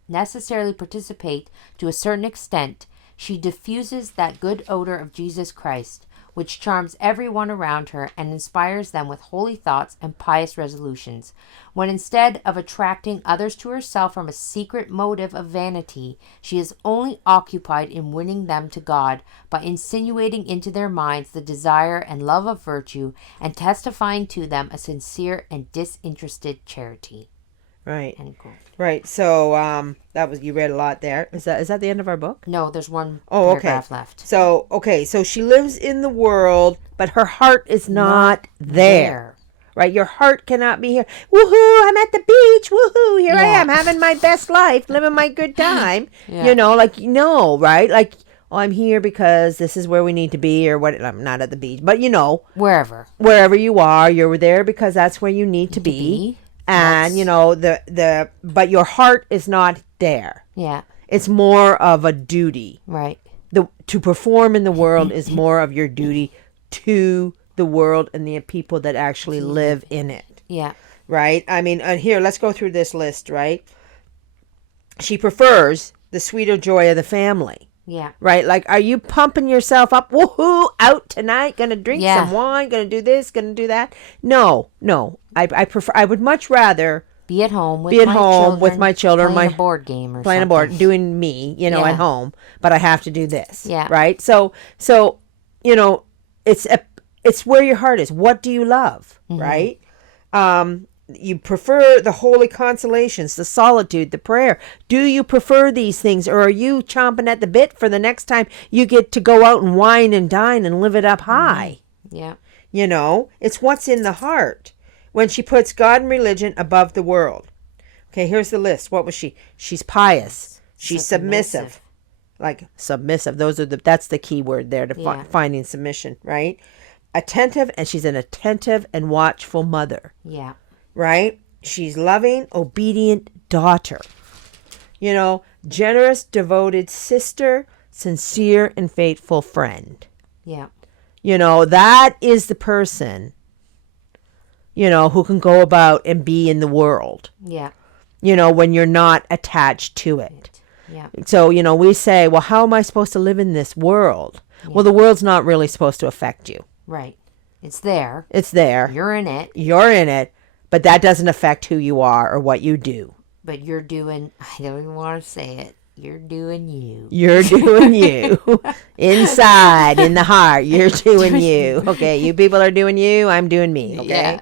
necessarily participate to a certain extent, she diffuses that good odor of Jesus Christ, which charms everyone around her and inspires them with holy thoughts and pious resolutions, when instead of attracting others to herself from a secret motive of vanity, she is only occupied in winning them to God by insinuating into their minds the desire and love of virtue and testifying to them a sincere and disinterested charity. Right. Right. So that was, you read a lot there. Is that the end of our book? No, there's one paragraph left. So so she lives in the world, but her heart is not there. Right? Your heart cannot be here. Woohoo, I'm at the beach. Woohoo, here I am having my best life, living my good time. You know, like, no, right? Like, oh, I'm here because this is where we need to be, or what. I'm not at the beach, but you know, wherever you are, you're there because that's where you need to be. And you know, but your heart is not there. Yeah. It's more of a duty. Right. To perform in the world is more of your duty to the world and the people that actually live in it. Yeah. Right? I mean, here, let's go through this list, right? She prefers the sweeter joy of the family. Yeah. Right? Like, are you pumping yourself up? Woohoo! Out tonight, gonna drink some wine, gonna do this, gonna do that. No. I would much rather be at home with my children, playing a board game or playing something. a board, doing me, you know, at home. But I have to do this. Yeah. Right? So you know, it's where your heart is. What do you love? Mm-hmm. Right? You prefer the holy consolations, the solitude, the prayer. Do you prefer these things, or are you chomping at the bit for the next time you get to go out and wine and dine and live it up high? Mm-hmm. Yeah. You know, it's what's in the heart. When she puts God and religion above the world. Okay, here's the list. What was she? She's pious. She's submissive. Like submissive. That's the key word there to finding submission, right? Attentive, and she's an attentive and watchful mother. Yeah. Right? She's loving, obedient daughter. Generous, devoted sister, sincere and faithful friend. Yeah. That is the person, who can go about and be in the world. Yeah. When you're not attached to it. Yeah. So, we say, well, how am I supposed to live in this world? Yeah. Well, the world's not really supposed to affect you. Right. It's there. It's there. You're in it. You're in it, but that doesn't affect who you are or what you do. But you're doing, I don't even want to say it. You're doing you. You're doing you. Inside, in the heart, you're doing you. Okay, you people are doing you, I'm doing me. Okay? Yeah.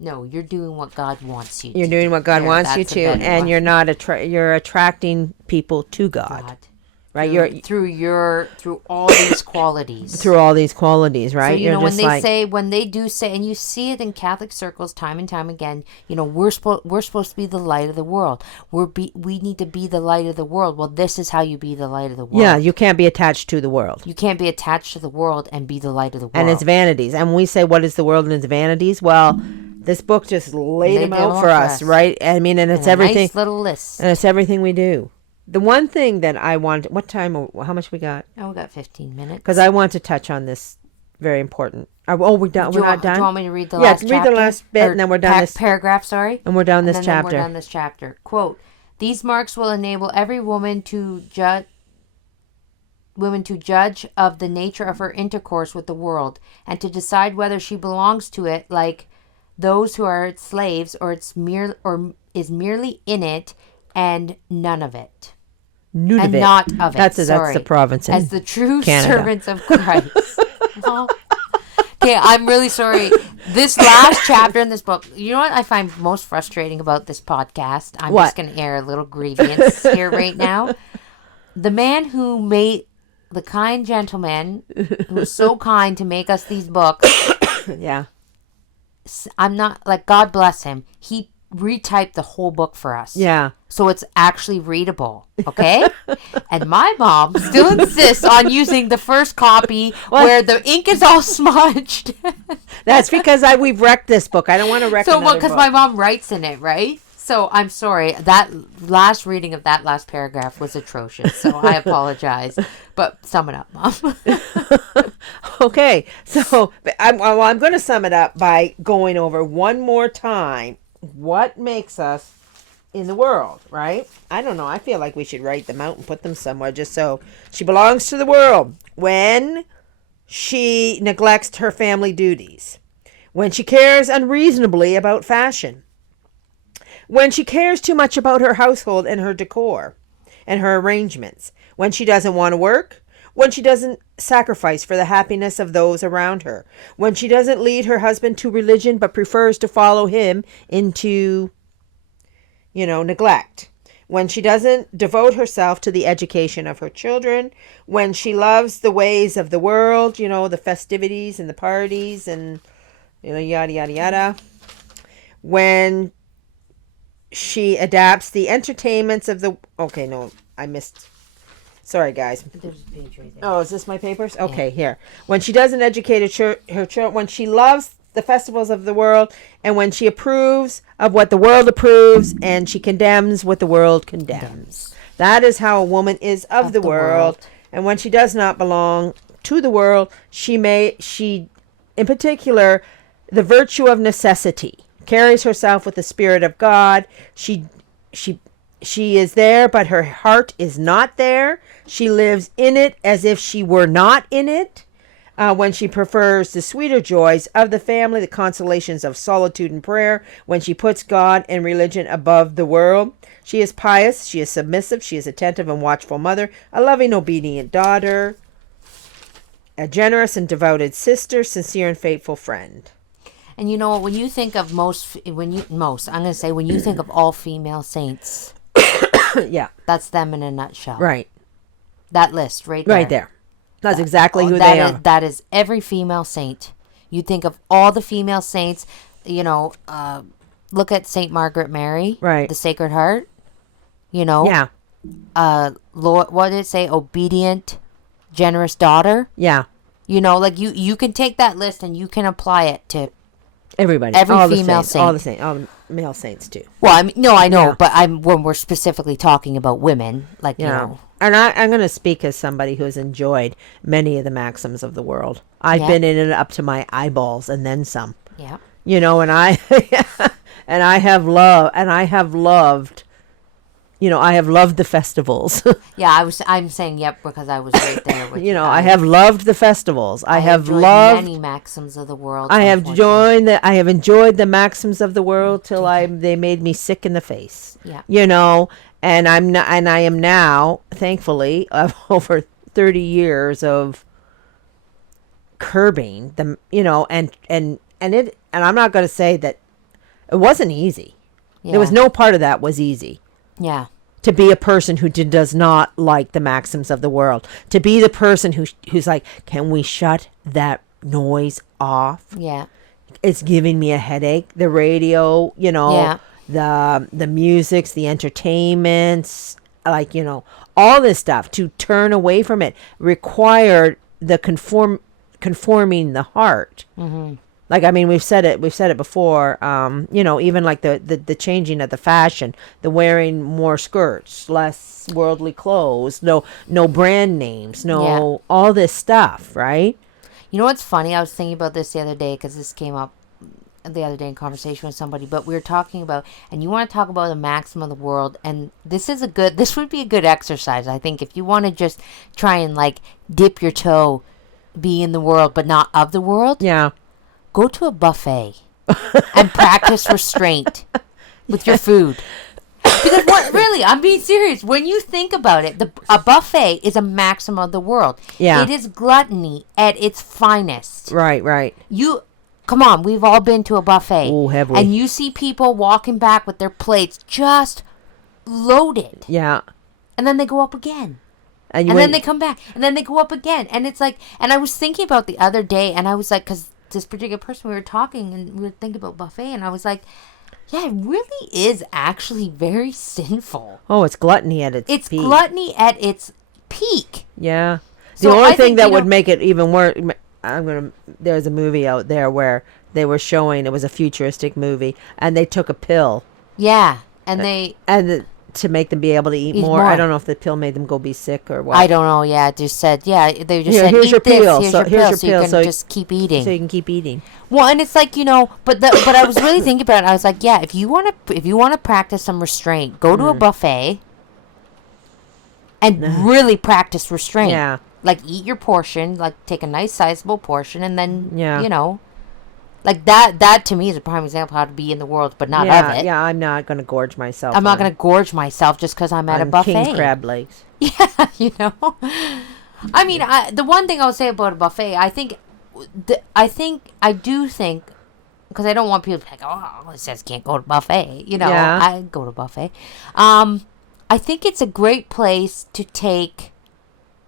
No, you're doing what God wants you to. You're doing what God wants you to, and you're not you're attracting people to God. Right? Through all these qualities. Through all these qualities, right? So, when they do say, and you see it in Catholic circles time and time again, we're supposed to be the light of the world. We need to be the light of the world. Well, this is how you be the light of the world. Yeah, you can't be attached to the world. You can't be attached to the world and be the light of the world. And its vanities. And when we say, what is the world and its vanities? Well, this book just laid them out for us, right? I mean, and it's everything. Nice little list. And it's everything we do. The one thing that I want, what time, how much we got? Oh, we got 15 minutes. Because I want to touch on this very important. We're done. We're not done? Do you want me to read the last chapter? Yeah, read the last bit and then we're done paragraph, sorry. And we're done this chapter. Then we're done this chapter. Quote, these marks will enable every woman to judge of the nature of her intercourse with the world and to decide whether she belongs to it like those who are its slaves or is merely in it and none of it. Not of it. That's the province in as the true Canada. Servants of Christ. Okay, I'm really sorry. This last chapter in this book, you know what I find most frustrating about this podcast? I'm just going to air a little grievance here right now. The man who made, the kind gentleman who was so kind to make us these books. Yeah. I'm not, like, God bless him. He retyped the whole book for us. Yeah. So it's actually readable, okay? And my mom still insists on using the first copy where the ink is all smudged. That's because we've wrecked this book. I don't want to wreck another book. Because my mom writes in it, right? So I'm sorry. That last reading of that last paragraph was atrocious. So I apologize. But sum it up, Mom. Okay. So I'm going to sum it up by going over one more time what makes us in the world, right? I don't know. I feel like we should write them out and put them somewhere just so she belongs to the world. When she neglects her family duties. When she cares unreasonably about fashion. When she cares too much about her household and her decor and her arrangements. When she doesn't want to work. When she doesn't sacrifice for the happiness of those around her. When she doesn't lead her husband to religion but prefers to follow him into, neglect. When she doesn't devote herself to the education of her children. When she loves the ways of the world, the festivities and the parties and, yada, yada, yada. When she adapts the entertainments of the... Okay, no, I missed... Sorry, guys. There's a page right there. Oh, is this my papers? Okay, here. When she doesn't educate her children, when she loves the festivals of the world, and when she approves of what the world approves, and she condemns what the world condemns. That is how a woman is of the world. And when she does not belong to the world, she, in particular, the virtue of necessity, carries herself with the Spirit of God. She is there, but her heart is not there. She lives in it as if she were not in it. When she prefers the sweeter joys of the family, the consolations of solitude and prayer. When she puts God and religion above the world. She is pious. She is submissive. She is attentive and watchful mother. A loving, obedient daughter. A generous and devoted sister. Sincere and faithful friend. And you know what? When you think of when you think of all female saints. Yeah. That's them in a nutshell. Right. That list right there. Right there. That's exactly who they are. That is every female saint. You think of all the female saints. look at Saint Margaret Mary, Right. the Sacred Heart. You know, Yeah. Lord, what did it say? Obedient, generous daughter. Yeah. Like you can take that list and you can apply it to Everybody. every All the female saints. saint. All the saints. All the male saints too. Well, I mean, no, I know, Yeah. but when we're specifically talking about women, like Yeah. And I'm going to speak as somebody who has enjoyed many of the maxims of the world. I've Yeah. been in it up to my eyeballs and then some. yeah, And I have loved, I have loved the festivals. yeah. I'm saying yep because I was right there with you. I have loved the festivals. I have enjoyed loved many maxims of the world. I have unfortunately. I have enjoyed the maxims of the world till they made me sick in the face. Yeah. And I am now, thankfully, of over 30 years of curbing them, and I'm not going to say that it wasn't easy. Yeah. There was no part of that was easy. Yeah. To be a person who does not like the maxims of the world, to be the person who's like, can we shut that noise off? Yeah. It's giving me a headache. The radio, Yeah. the musics, the entertainments, all this stuff, to turn away from it required the conforming the heart. Mm-hmm. Like, I mean, we've said it before, even like the changing of the fashion, the wearing more skirts, less worldly clothes, no brand names, all this stuff, right? You know what's funny? I was thinking about this the other day because this came up the other day in conversation with somebody, but we were talking about, and you want to talk about the maxim of the world, and this would be a good exercise, I think, if you want to just try and like dip your toe, be in the world, but not of the world. Yeah. Go to a buffet and practice restraint with your food. Because really, I'm being serious. When you think about it, a buffet is a maxim of the world. Yeah. It is gluttony at its finest. Right. Come on, we've all been to a buffet. Oh, have we? And you see people walking back with their plates just loaded. Yeah. And then they go up again. And then they come back. And then they go up again. And it's like, and I was thinking about the other day, and I was like, because this particular person, we were talking and we were thinking about buffet, and I was like, yeah, it really is actually very sinful. Oh, it's gluttony at its peak. It's gluttony at its peak. Yeah. So the only I thing think, that would make it even worse, there's a movie out there where they were showing, it was a futuristic movie, and they took a pill. Yeah. To make them be able to eat more. I don't know if the pill made them go be sick or what. I don't know. Yeah, it just said, they just said, here's eat your this, pill. here's So your here's pill, your so you pill, can so just keep eating. So you can keep eating. Well, and it's like, but I was really thinking about it. I was like, yeah, if you want to practice some restraint, go to a buffet and really practice restraint. Yeah. Like, eat your portion, like take a nice sizable portion, and then Yeah. like that to me is a prime example how to be in the world, but not of it. Yeah, I'm not going to gorge myself. I'm not going to gorge myself just because I'm at a buffet. King crab legs. Yeah, I mean, the one thing I would say about a buffet, I do think, because I don't want people to be like, oh, it says can't go to buffet. Yeah. I go to buffet. I think it's a great place to take,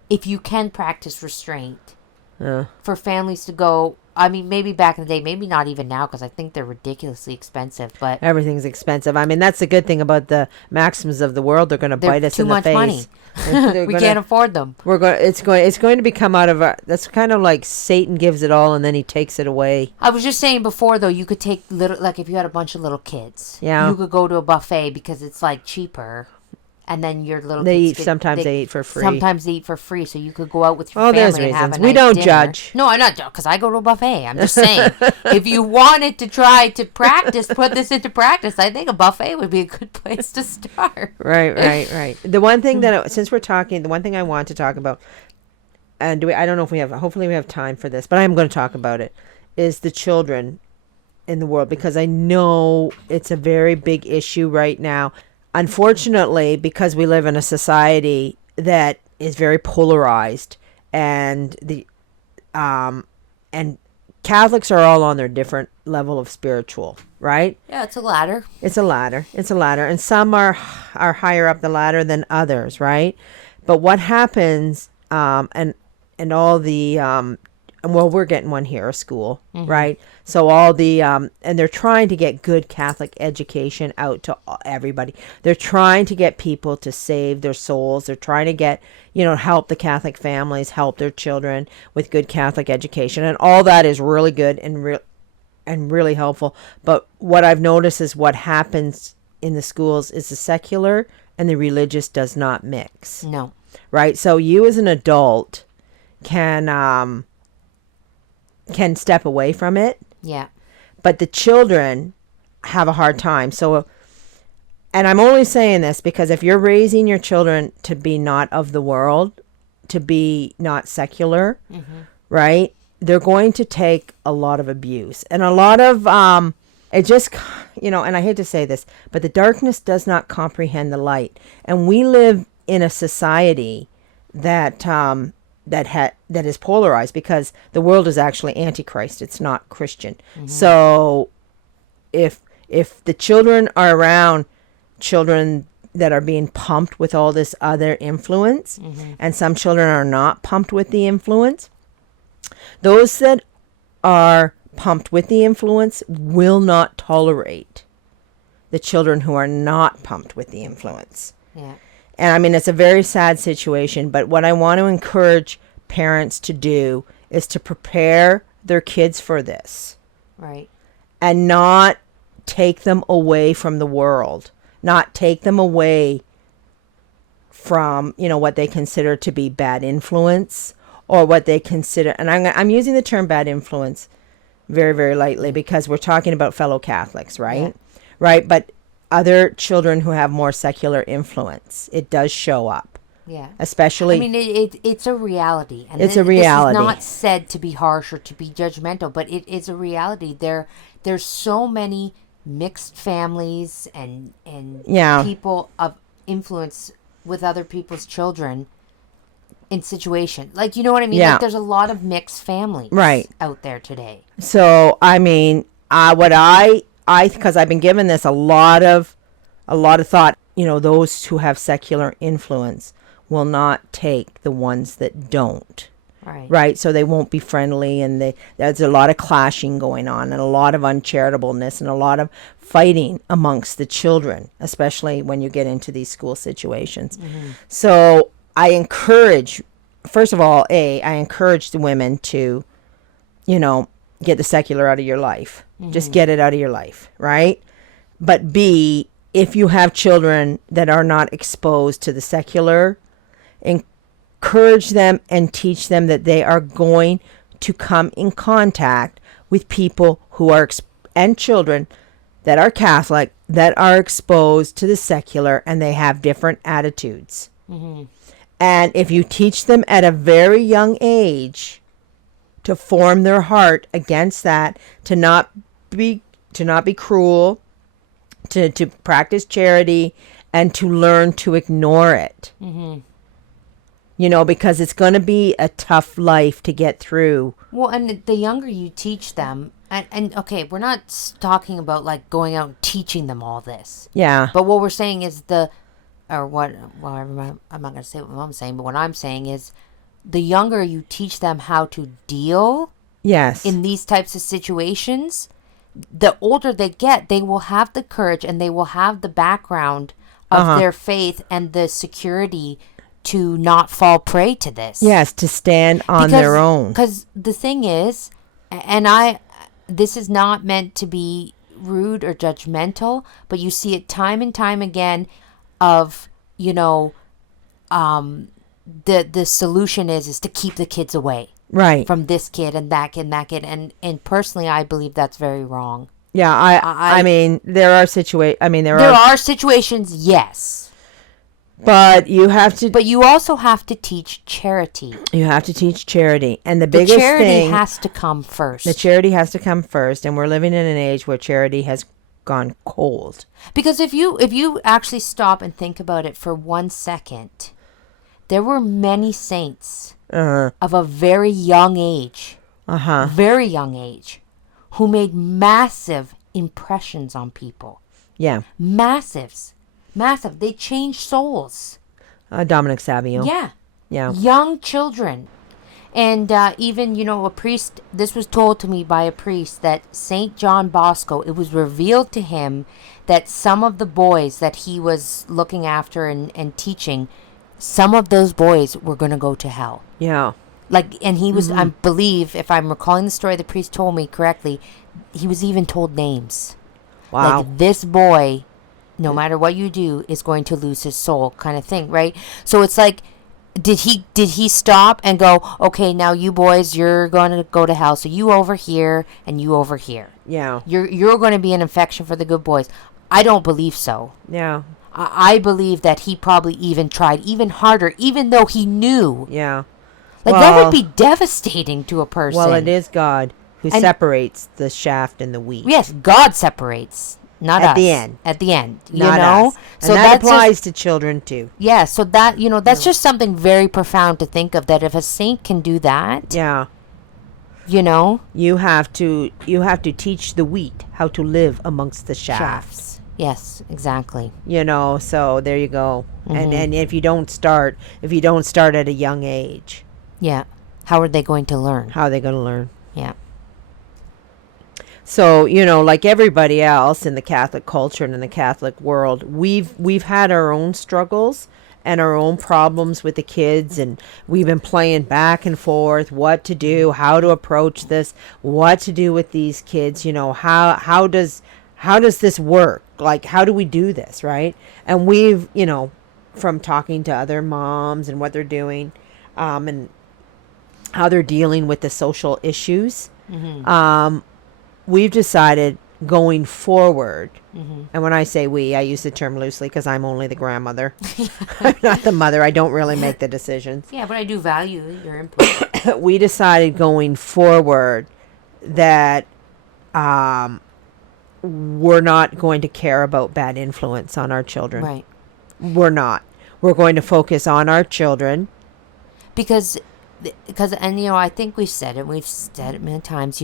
if you can practice restraint, for families to go. I mean, maybe back in the day, maybe not even now, because I think they're ridiculously expensive. But everything's expensive. I mean, that's the good thing about the maxims of the world. They're going to bite us in the face. Too much money. We can't afford them. It's going to become out of our. That's kind of like Satan gives it all and then he takes it away. I was just saying before, though, you could take like if you had a bunch of little kids, yeah, you could go to a buffet because it's like cheaper. And then your little kids eat. Sometimes they eat for free. Sometimes they eat for free, so you could go out with your family and reasons. have a nice We don't dinner. judge. No, I'm not, because I go to a buffet. I'm just saying, if you wanted to try to put this into practice, I think a buffet would be a good place to start. Right. The one thing since we're talking, the one thing I want to talk about, and I don't know if we have. Hopefully, we have time for this, but I am going to talk about it. Is the children in the world, because I know it's a very big issue right now. Unfortunately, because we live in a society that is very polarized, and and Catholics are all on their different level of spiritual, right? Yeah, it's a ladder. It's a ladder, and some are higher up the ladder than others, right? But what happens, and all the well, we're getting one here, a school, right? So all the, and they're trying to get good Catholic education out to everybody. They're trying to get people to save their souls. They're trying to get, help the Catholic families, help their children with good Catholic education. And all that is really good and really helpful. But what I've noticed is what happens in the schools is the secular and the religious does not mix. No. Right? So you as an adult can step away from it. Yeah. But the children have a hard time. So, and I'm only saying this because if you're raising your children to be not of the world, to be not secular, right? They're going to take a lot of abuse and a lot of, it just, and I hate to say this, but the darkness does not comprehend the light. And we live in a society that, that is polarized because the world is actually antichrist. It's not Christian. So if the children are around children that are being pumped with all this other influence and some children are not pumped with the influence, those that are pumped with the influence will not tolerate the children who are not pumped with the influence. Yeah. And I mean, it's a very sad situation, but what I want to encourage parents to do is to prepare their kids for this. Right. And not take them away from the world, not take them away from, what they consider to be bad influence or what they consider, and I'm using the term bad influence very, very lightly because we're talking about fellow Catholics, right? Yeah. Right. But other children who have more secular influence, it does show up. Yeah. Especially. I mean, it's a reality. And it's a reality. This is not said to be harsh or to be judgmental, but it is a reality. There's so many mixed families and people of influence with other people's children in situations. Like, you know what I mean? Yeah. Like, there's a lot of mixed families out there today. So, I mean, what I because I've been given this a lot of thought, those who have secular influence will not take the ones that don't. Right. So they won't be friendly and there's a lot of clashing going on and a lot of uncharitableness and a lot of fighting amongst the children, especially when you get into these school situations. So I encourage, first of all, I encourage the women to, get the secular out of your life. Just get it out of your life, right? But B, if you have children that are not exposed to the secular, encourage them and teach them that they are going to come in contact with people who are, and children that are Catholic, that are exposed to the secular and they have different attitudes. And if you teach them at a very young age to form their heart against that, to not be cruel, to practice charity, and to learn to ignore it. Because it's going to be a tough life to get through. Well, and the younger you teach them, and okay, we're not talking about like going out and teaching them all this. Yeah. But what we're saying is I'm not going to say what I'm saying, but what I'm saying is the younger you teach them how to deal in these types of situations, the older they get, they will have the courage and they will have the background of their faith and the security to not fall prey to this. Yes, to stand on their own. Because the thing is, this is not meant to be rude or judgmental, but you see it time and time again of, the solution is to keep the kids away. Right. From this kid and that kid and that kid. And personally, I believe that's very wrong. Yeah, I mean, there are situations, there are situations, yes. But you have to. But you also have to teach charity. You have to teach charity, and the biggest charity thing has to come first. The charity has to come first, and we're living in an age where charity has gone cold. Because if you actually stop and think about it for 1 second, there were many saints of a very young age, who made massive impressions on people. Yeah, massive. They changed souls. Dominic Savio. Yeah. Yeah. Young children. And even, a priest, this was told to me by a priest, that St. John Bosco, it was revealed to him that some of the boys that he was looking after and teaching, some of those boys were going to go to hell. Yeah. Like, and he was, I believe, if I'm recalling the story the priest told me correctly, he was even told names. Wow. Like, this boy, no matter what you do, is going to lose his soul, kind of thing, right? So it's like, did he stop and go, okay, now you boys, you're going to go to hell, so you over here and you over here. Yeah. You're going to be an infection for the good boys. I don't believe so. Yeah. I believe that he probably even tried even harder, even though he knew. Yeah. Like, that would be devastating to a person. Well, it is God who separates the shaft and the wheat. Yes, God separates, not us. At the end. At the end, Not us. So and that applies to children too. Yeah, so that, that's just something very profound to think of, that if a saint can do that, Yeah. you have to teach the wheat how to live amongst the shafts. Yes, exactly. So there you go. And if you don't start at a young age, yeah, how are they going to learn? How are they going to learn? Yeah. So, like everybody else in the Catholic culture and in the Catholic world, we've had our own struggles and our own problems with the kids, and we've been playing back and forth what to do, how to approach this, what to do with these kids, how does this work? Like, how do we do this, right? And we've, from talking to other moms and what they're doing, and how they're dealing with the social issues, we've decided going forward, and when I say we, I use the term loosely because I'm only the grandmother. I'm not the mother. I don't really make the decisions. Yeah, but I do value your input. We decided going forward that we're not going to care about bad influence on our children. Right. We're not. We're going to focus on our children. Because I think we've said it many times,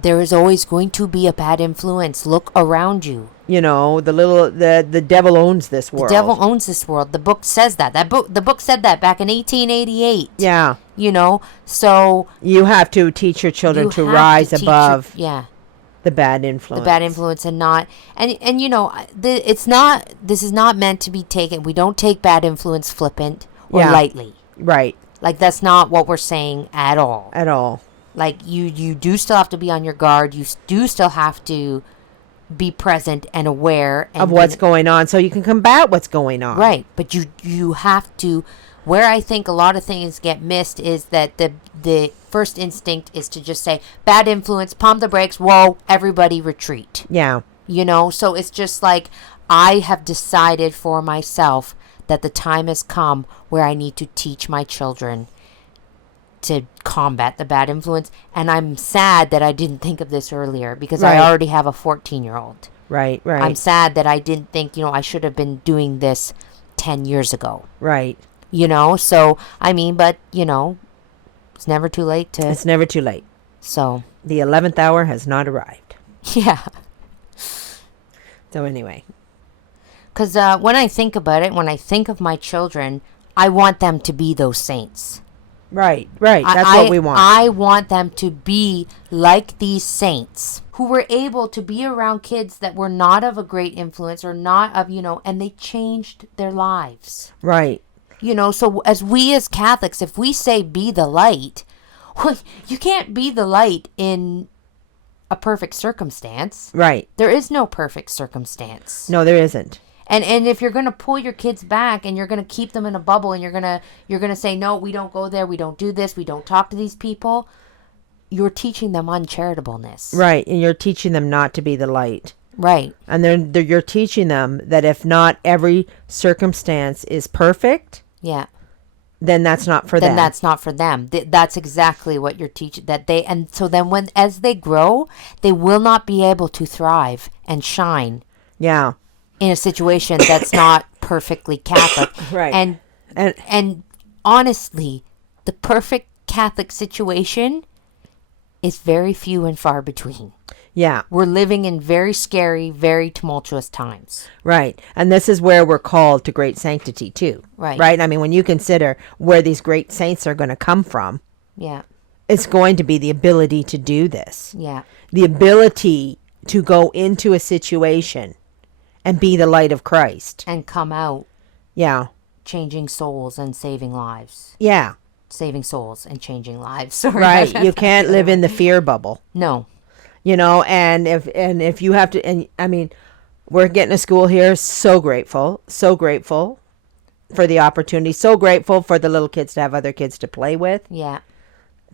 there is always going to be a bad influence. Look around you. The devil owns this world. The devil owns this world. The book says that. The book said that back in 1888. Yeah. So you have to teach your children to rise above the bad influence. The bad influence, and not it's not, this is not meant to be taken. We don't take bad influence flippant or lightly. Right. Like, that's not what we're saying at all. At all. Like, you do still have to be on your guard. You do still have to be present and aware of what's going on, so you can combat what's going on. Right. But you have to, where I think a lot of things get missed is that the first instinct is to just say, bad influence, pump the brakes, whoa, everybody retreat. Yeah. So it's just like, I have decided for myself that the time has come where I need to teach my children to combat the bad influence. And I'm sad that I didn't think of this earlier, because I already have a 14-year-old. Right. I'm sad that I didn't think, I should have been doing this 10 years ago. Right. So, but, it's never too late to... It's never too late. So... The 11th hour has not arrived. Yeah. So anyway. Because when I think about it, when I think of my children, I want them to be those saints. Right. That's what we want. I want them to be like these saints who were able to be around kids that were not of a great influence, or not of, and they changed their lives. Right. So as Catholics, if we say be the light, well, you can't be the light in a perfect circumstance. Right. There is no perfect circumstance. No, there isn't. And if you're going to pull your kids back and you're going to keep them in a bubble, and you're going to say, no, we don't go there, we don't do this, we don't talk to these people, you're teaching them uncharitableness. Right. And you're teaching them not to be the light. Right. And then you're teaching them that if not every circumstance is perfect, then that's not for them. Then that's not for them. That's exactly what you're teaching. And so then as they grow, they will not be able to thrive and shine. Yeah. In a situation that's not perfectly Catholic. Right. And honestly, the perfect Catholic situation is very few and far between. Yeah. We're living in very scary, very tumultuous times. Right. And this is where we're called to great sanctity too. Right. Right? I mean, when you consider where these great saints are going to come from, Yeah. it's going to be the ability to do this. Yeah. The ability to go into a situation and be the light of Christ. And come out Yeah. changing souls and saving lives. Yeah. Saving souls and changing lives. Sorry. Right. You can't live in the fear bubble. No. You know, and if you have to, and I mean, we're getting a school here. So grateful for the opportunity. So grateful for the little kids to have other kids to play with, Yeah.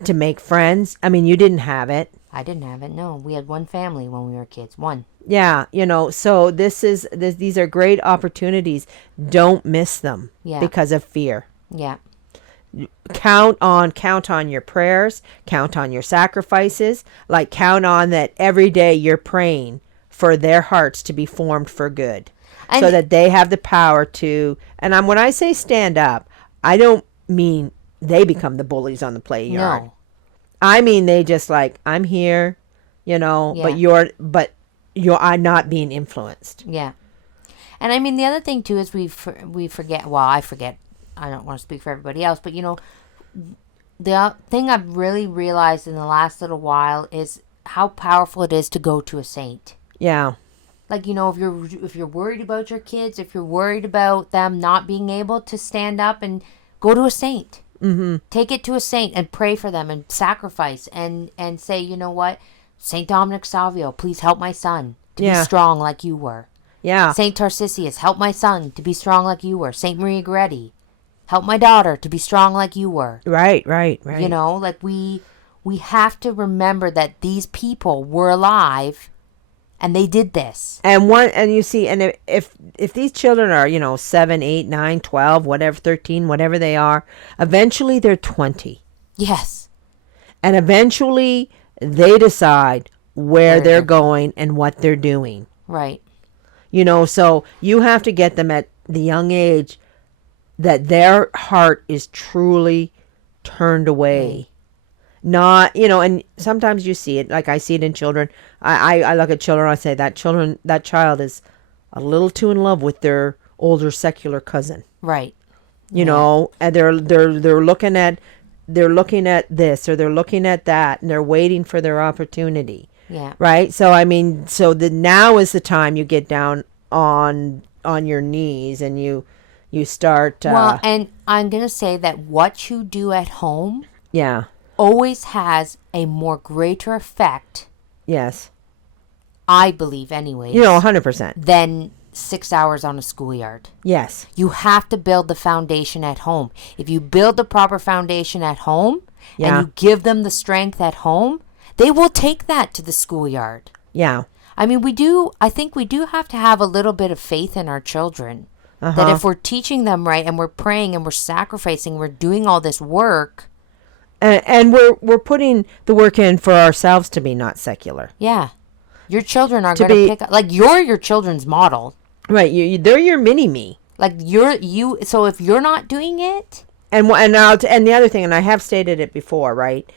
to make friends. I mean, you didn't have it. I didn't have it. No, we had one family when we were kids. One. Yeah, you know, so these are great opportunities. Don't miss them because of fear. Yeah. Count on your prayers, count on your sacrifices, like count on that every day you're praying for their hearts to be formed for good, so that they have the power to, and when I say stand up, I don't mean they become the bullies on the play yard. No. I mean they just like, I'm here, you know, but you're not being influenced. Yeah. And I mean, the other thing too is we forget, well, I forget, I don't want to speak for everybody else, but you know, the thing I've really realized in the last little while is how powerful it is to go to a saint. Yeah. Like, you know, if you're worried about your kids, if you're worried about them not being able to stand up, and go to a saint. Mm-hmm. Take it to a saint and pray for them and sacrifice and say, you know what, Saint Dominic Savio, please help my son to be strong like you were. Yeah. Saint Tarcisius, help my son to be strong like you were. Saint Maria Goretti, help my daughter to be strong like you were. Right. You know, like we have to remember that these people were alive and they did this. And you see, and if these children are, you know, 7, 8, 9, 12, whatever, 13, whatever they are, eventually they're 20. Yes. And eventually they decide where they're going and what they're doing. Right. You know, so you have to get them at the young age that their heart is truly turned away. Not, you know, and sometimes you see it, like I see it in children. I look at children, I say that child is a little too in love with their older secular cousin. Right. You know, and they're looking at this or they're looking at that, and they're waiting for their opportunity. Yeah. Right? So I mean, now is the time you get down on your knees and you start well, and I'm going to say that what you do at home always has a more greater effect. Yes. I believe anyways. You know, 100%. Than 6 hours on a schoolyard. Yes. You have to build the foundation at home. If you build the proper foundation at home and you give them the strength at home, they will take that to the schoolyard. Yeah. I mean, I think we do have to have a little bit of faith in our children. That if we're teaching them right and we're praying and we're sacrificing, we're doing all this work. And we're putting the work in for ourselves to be not secular. Yeah. Your children are going to pick up, like you're your children's model. Right. They're your mini-me. Like so if you're not doing it. And the other thing, and I have stated it before, right?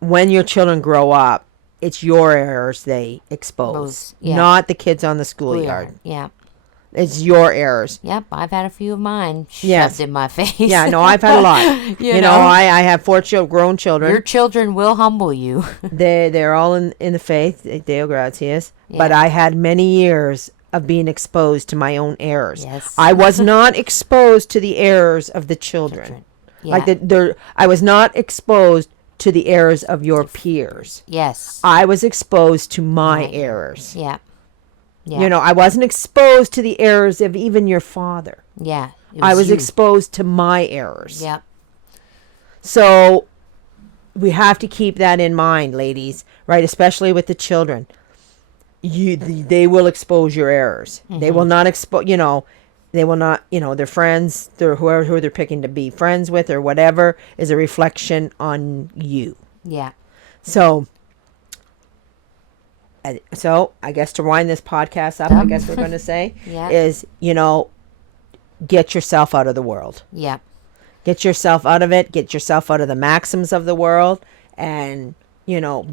When your children grow up, it's your errors they expose, not the kids on the schoolyard. Yeah. It's your errors. Yep, I've had a few of mine shoved in my face. Yeah, no, I've had a lot. you know, I have 4 grown children. Your children will humble you. They're all in the faith, Deo gratias. Yeah. But I had many years of being exposed to my own errors. Yes. I was not exposed to the errors of the children. Yeah. Like I was not exposed to the errors of your peers. Yes. I was exposed to my errors. Yeah. You know, I wasn't exposed to the errors of even your father. Yeah. I was exposed to my errors. Yeah. So we have to keep that in mind, ladies, right? Especially with the children. They will expose your errors. Mm-hmm. They will not expose, they will not, their friends, who they're picking to be friends with or whatever is a reflection on you. Yeah. So I guess to wind this podcast up, I guess we're going to say is, get yourself out of the world. Yeah. Get yourself out of it. Get yourself out of the maxims of the world and,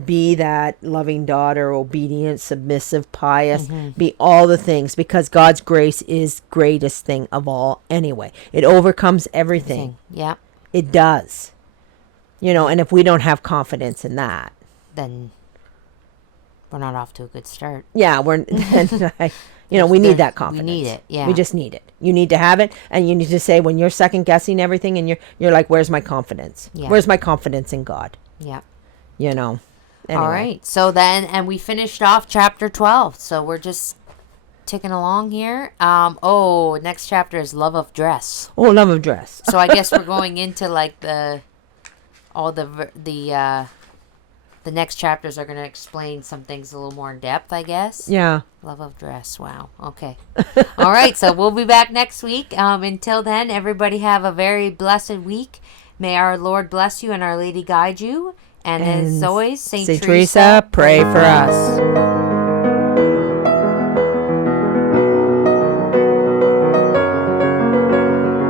be that loving daughter, obedient, submissive, pious, be all the things, because God's grace is greatest thing of all anyway. It overcomes everything. Yeah. It does. And if we don't have confidence in that, then we're not off to a good start. Yeah, we need that confidence. We need it, yeah. We just need it. You need to have it, and you need to say, when you're second guessing everything, and you're like, where's my confidence? Yeah. Where's my confidence in God? Yeah. Anyway. All right. So then, and we finished off chapter 12. So we're just ticking along here. Next chapter is love of dress. Oh, love of dress. So I guess we're going into like the next chapters are going to explain some things a little more in depth, I guess. Yeah. Love of dress. Wow. Okay. All right. So we'll be back next week. Until then, everybody have a very blessed week. May our Lord bless you and Our Lady guide you. And as always, Saint Teresa, pray for us.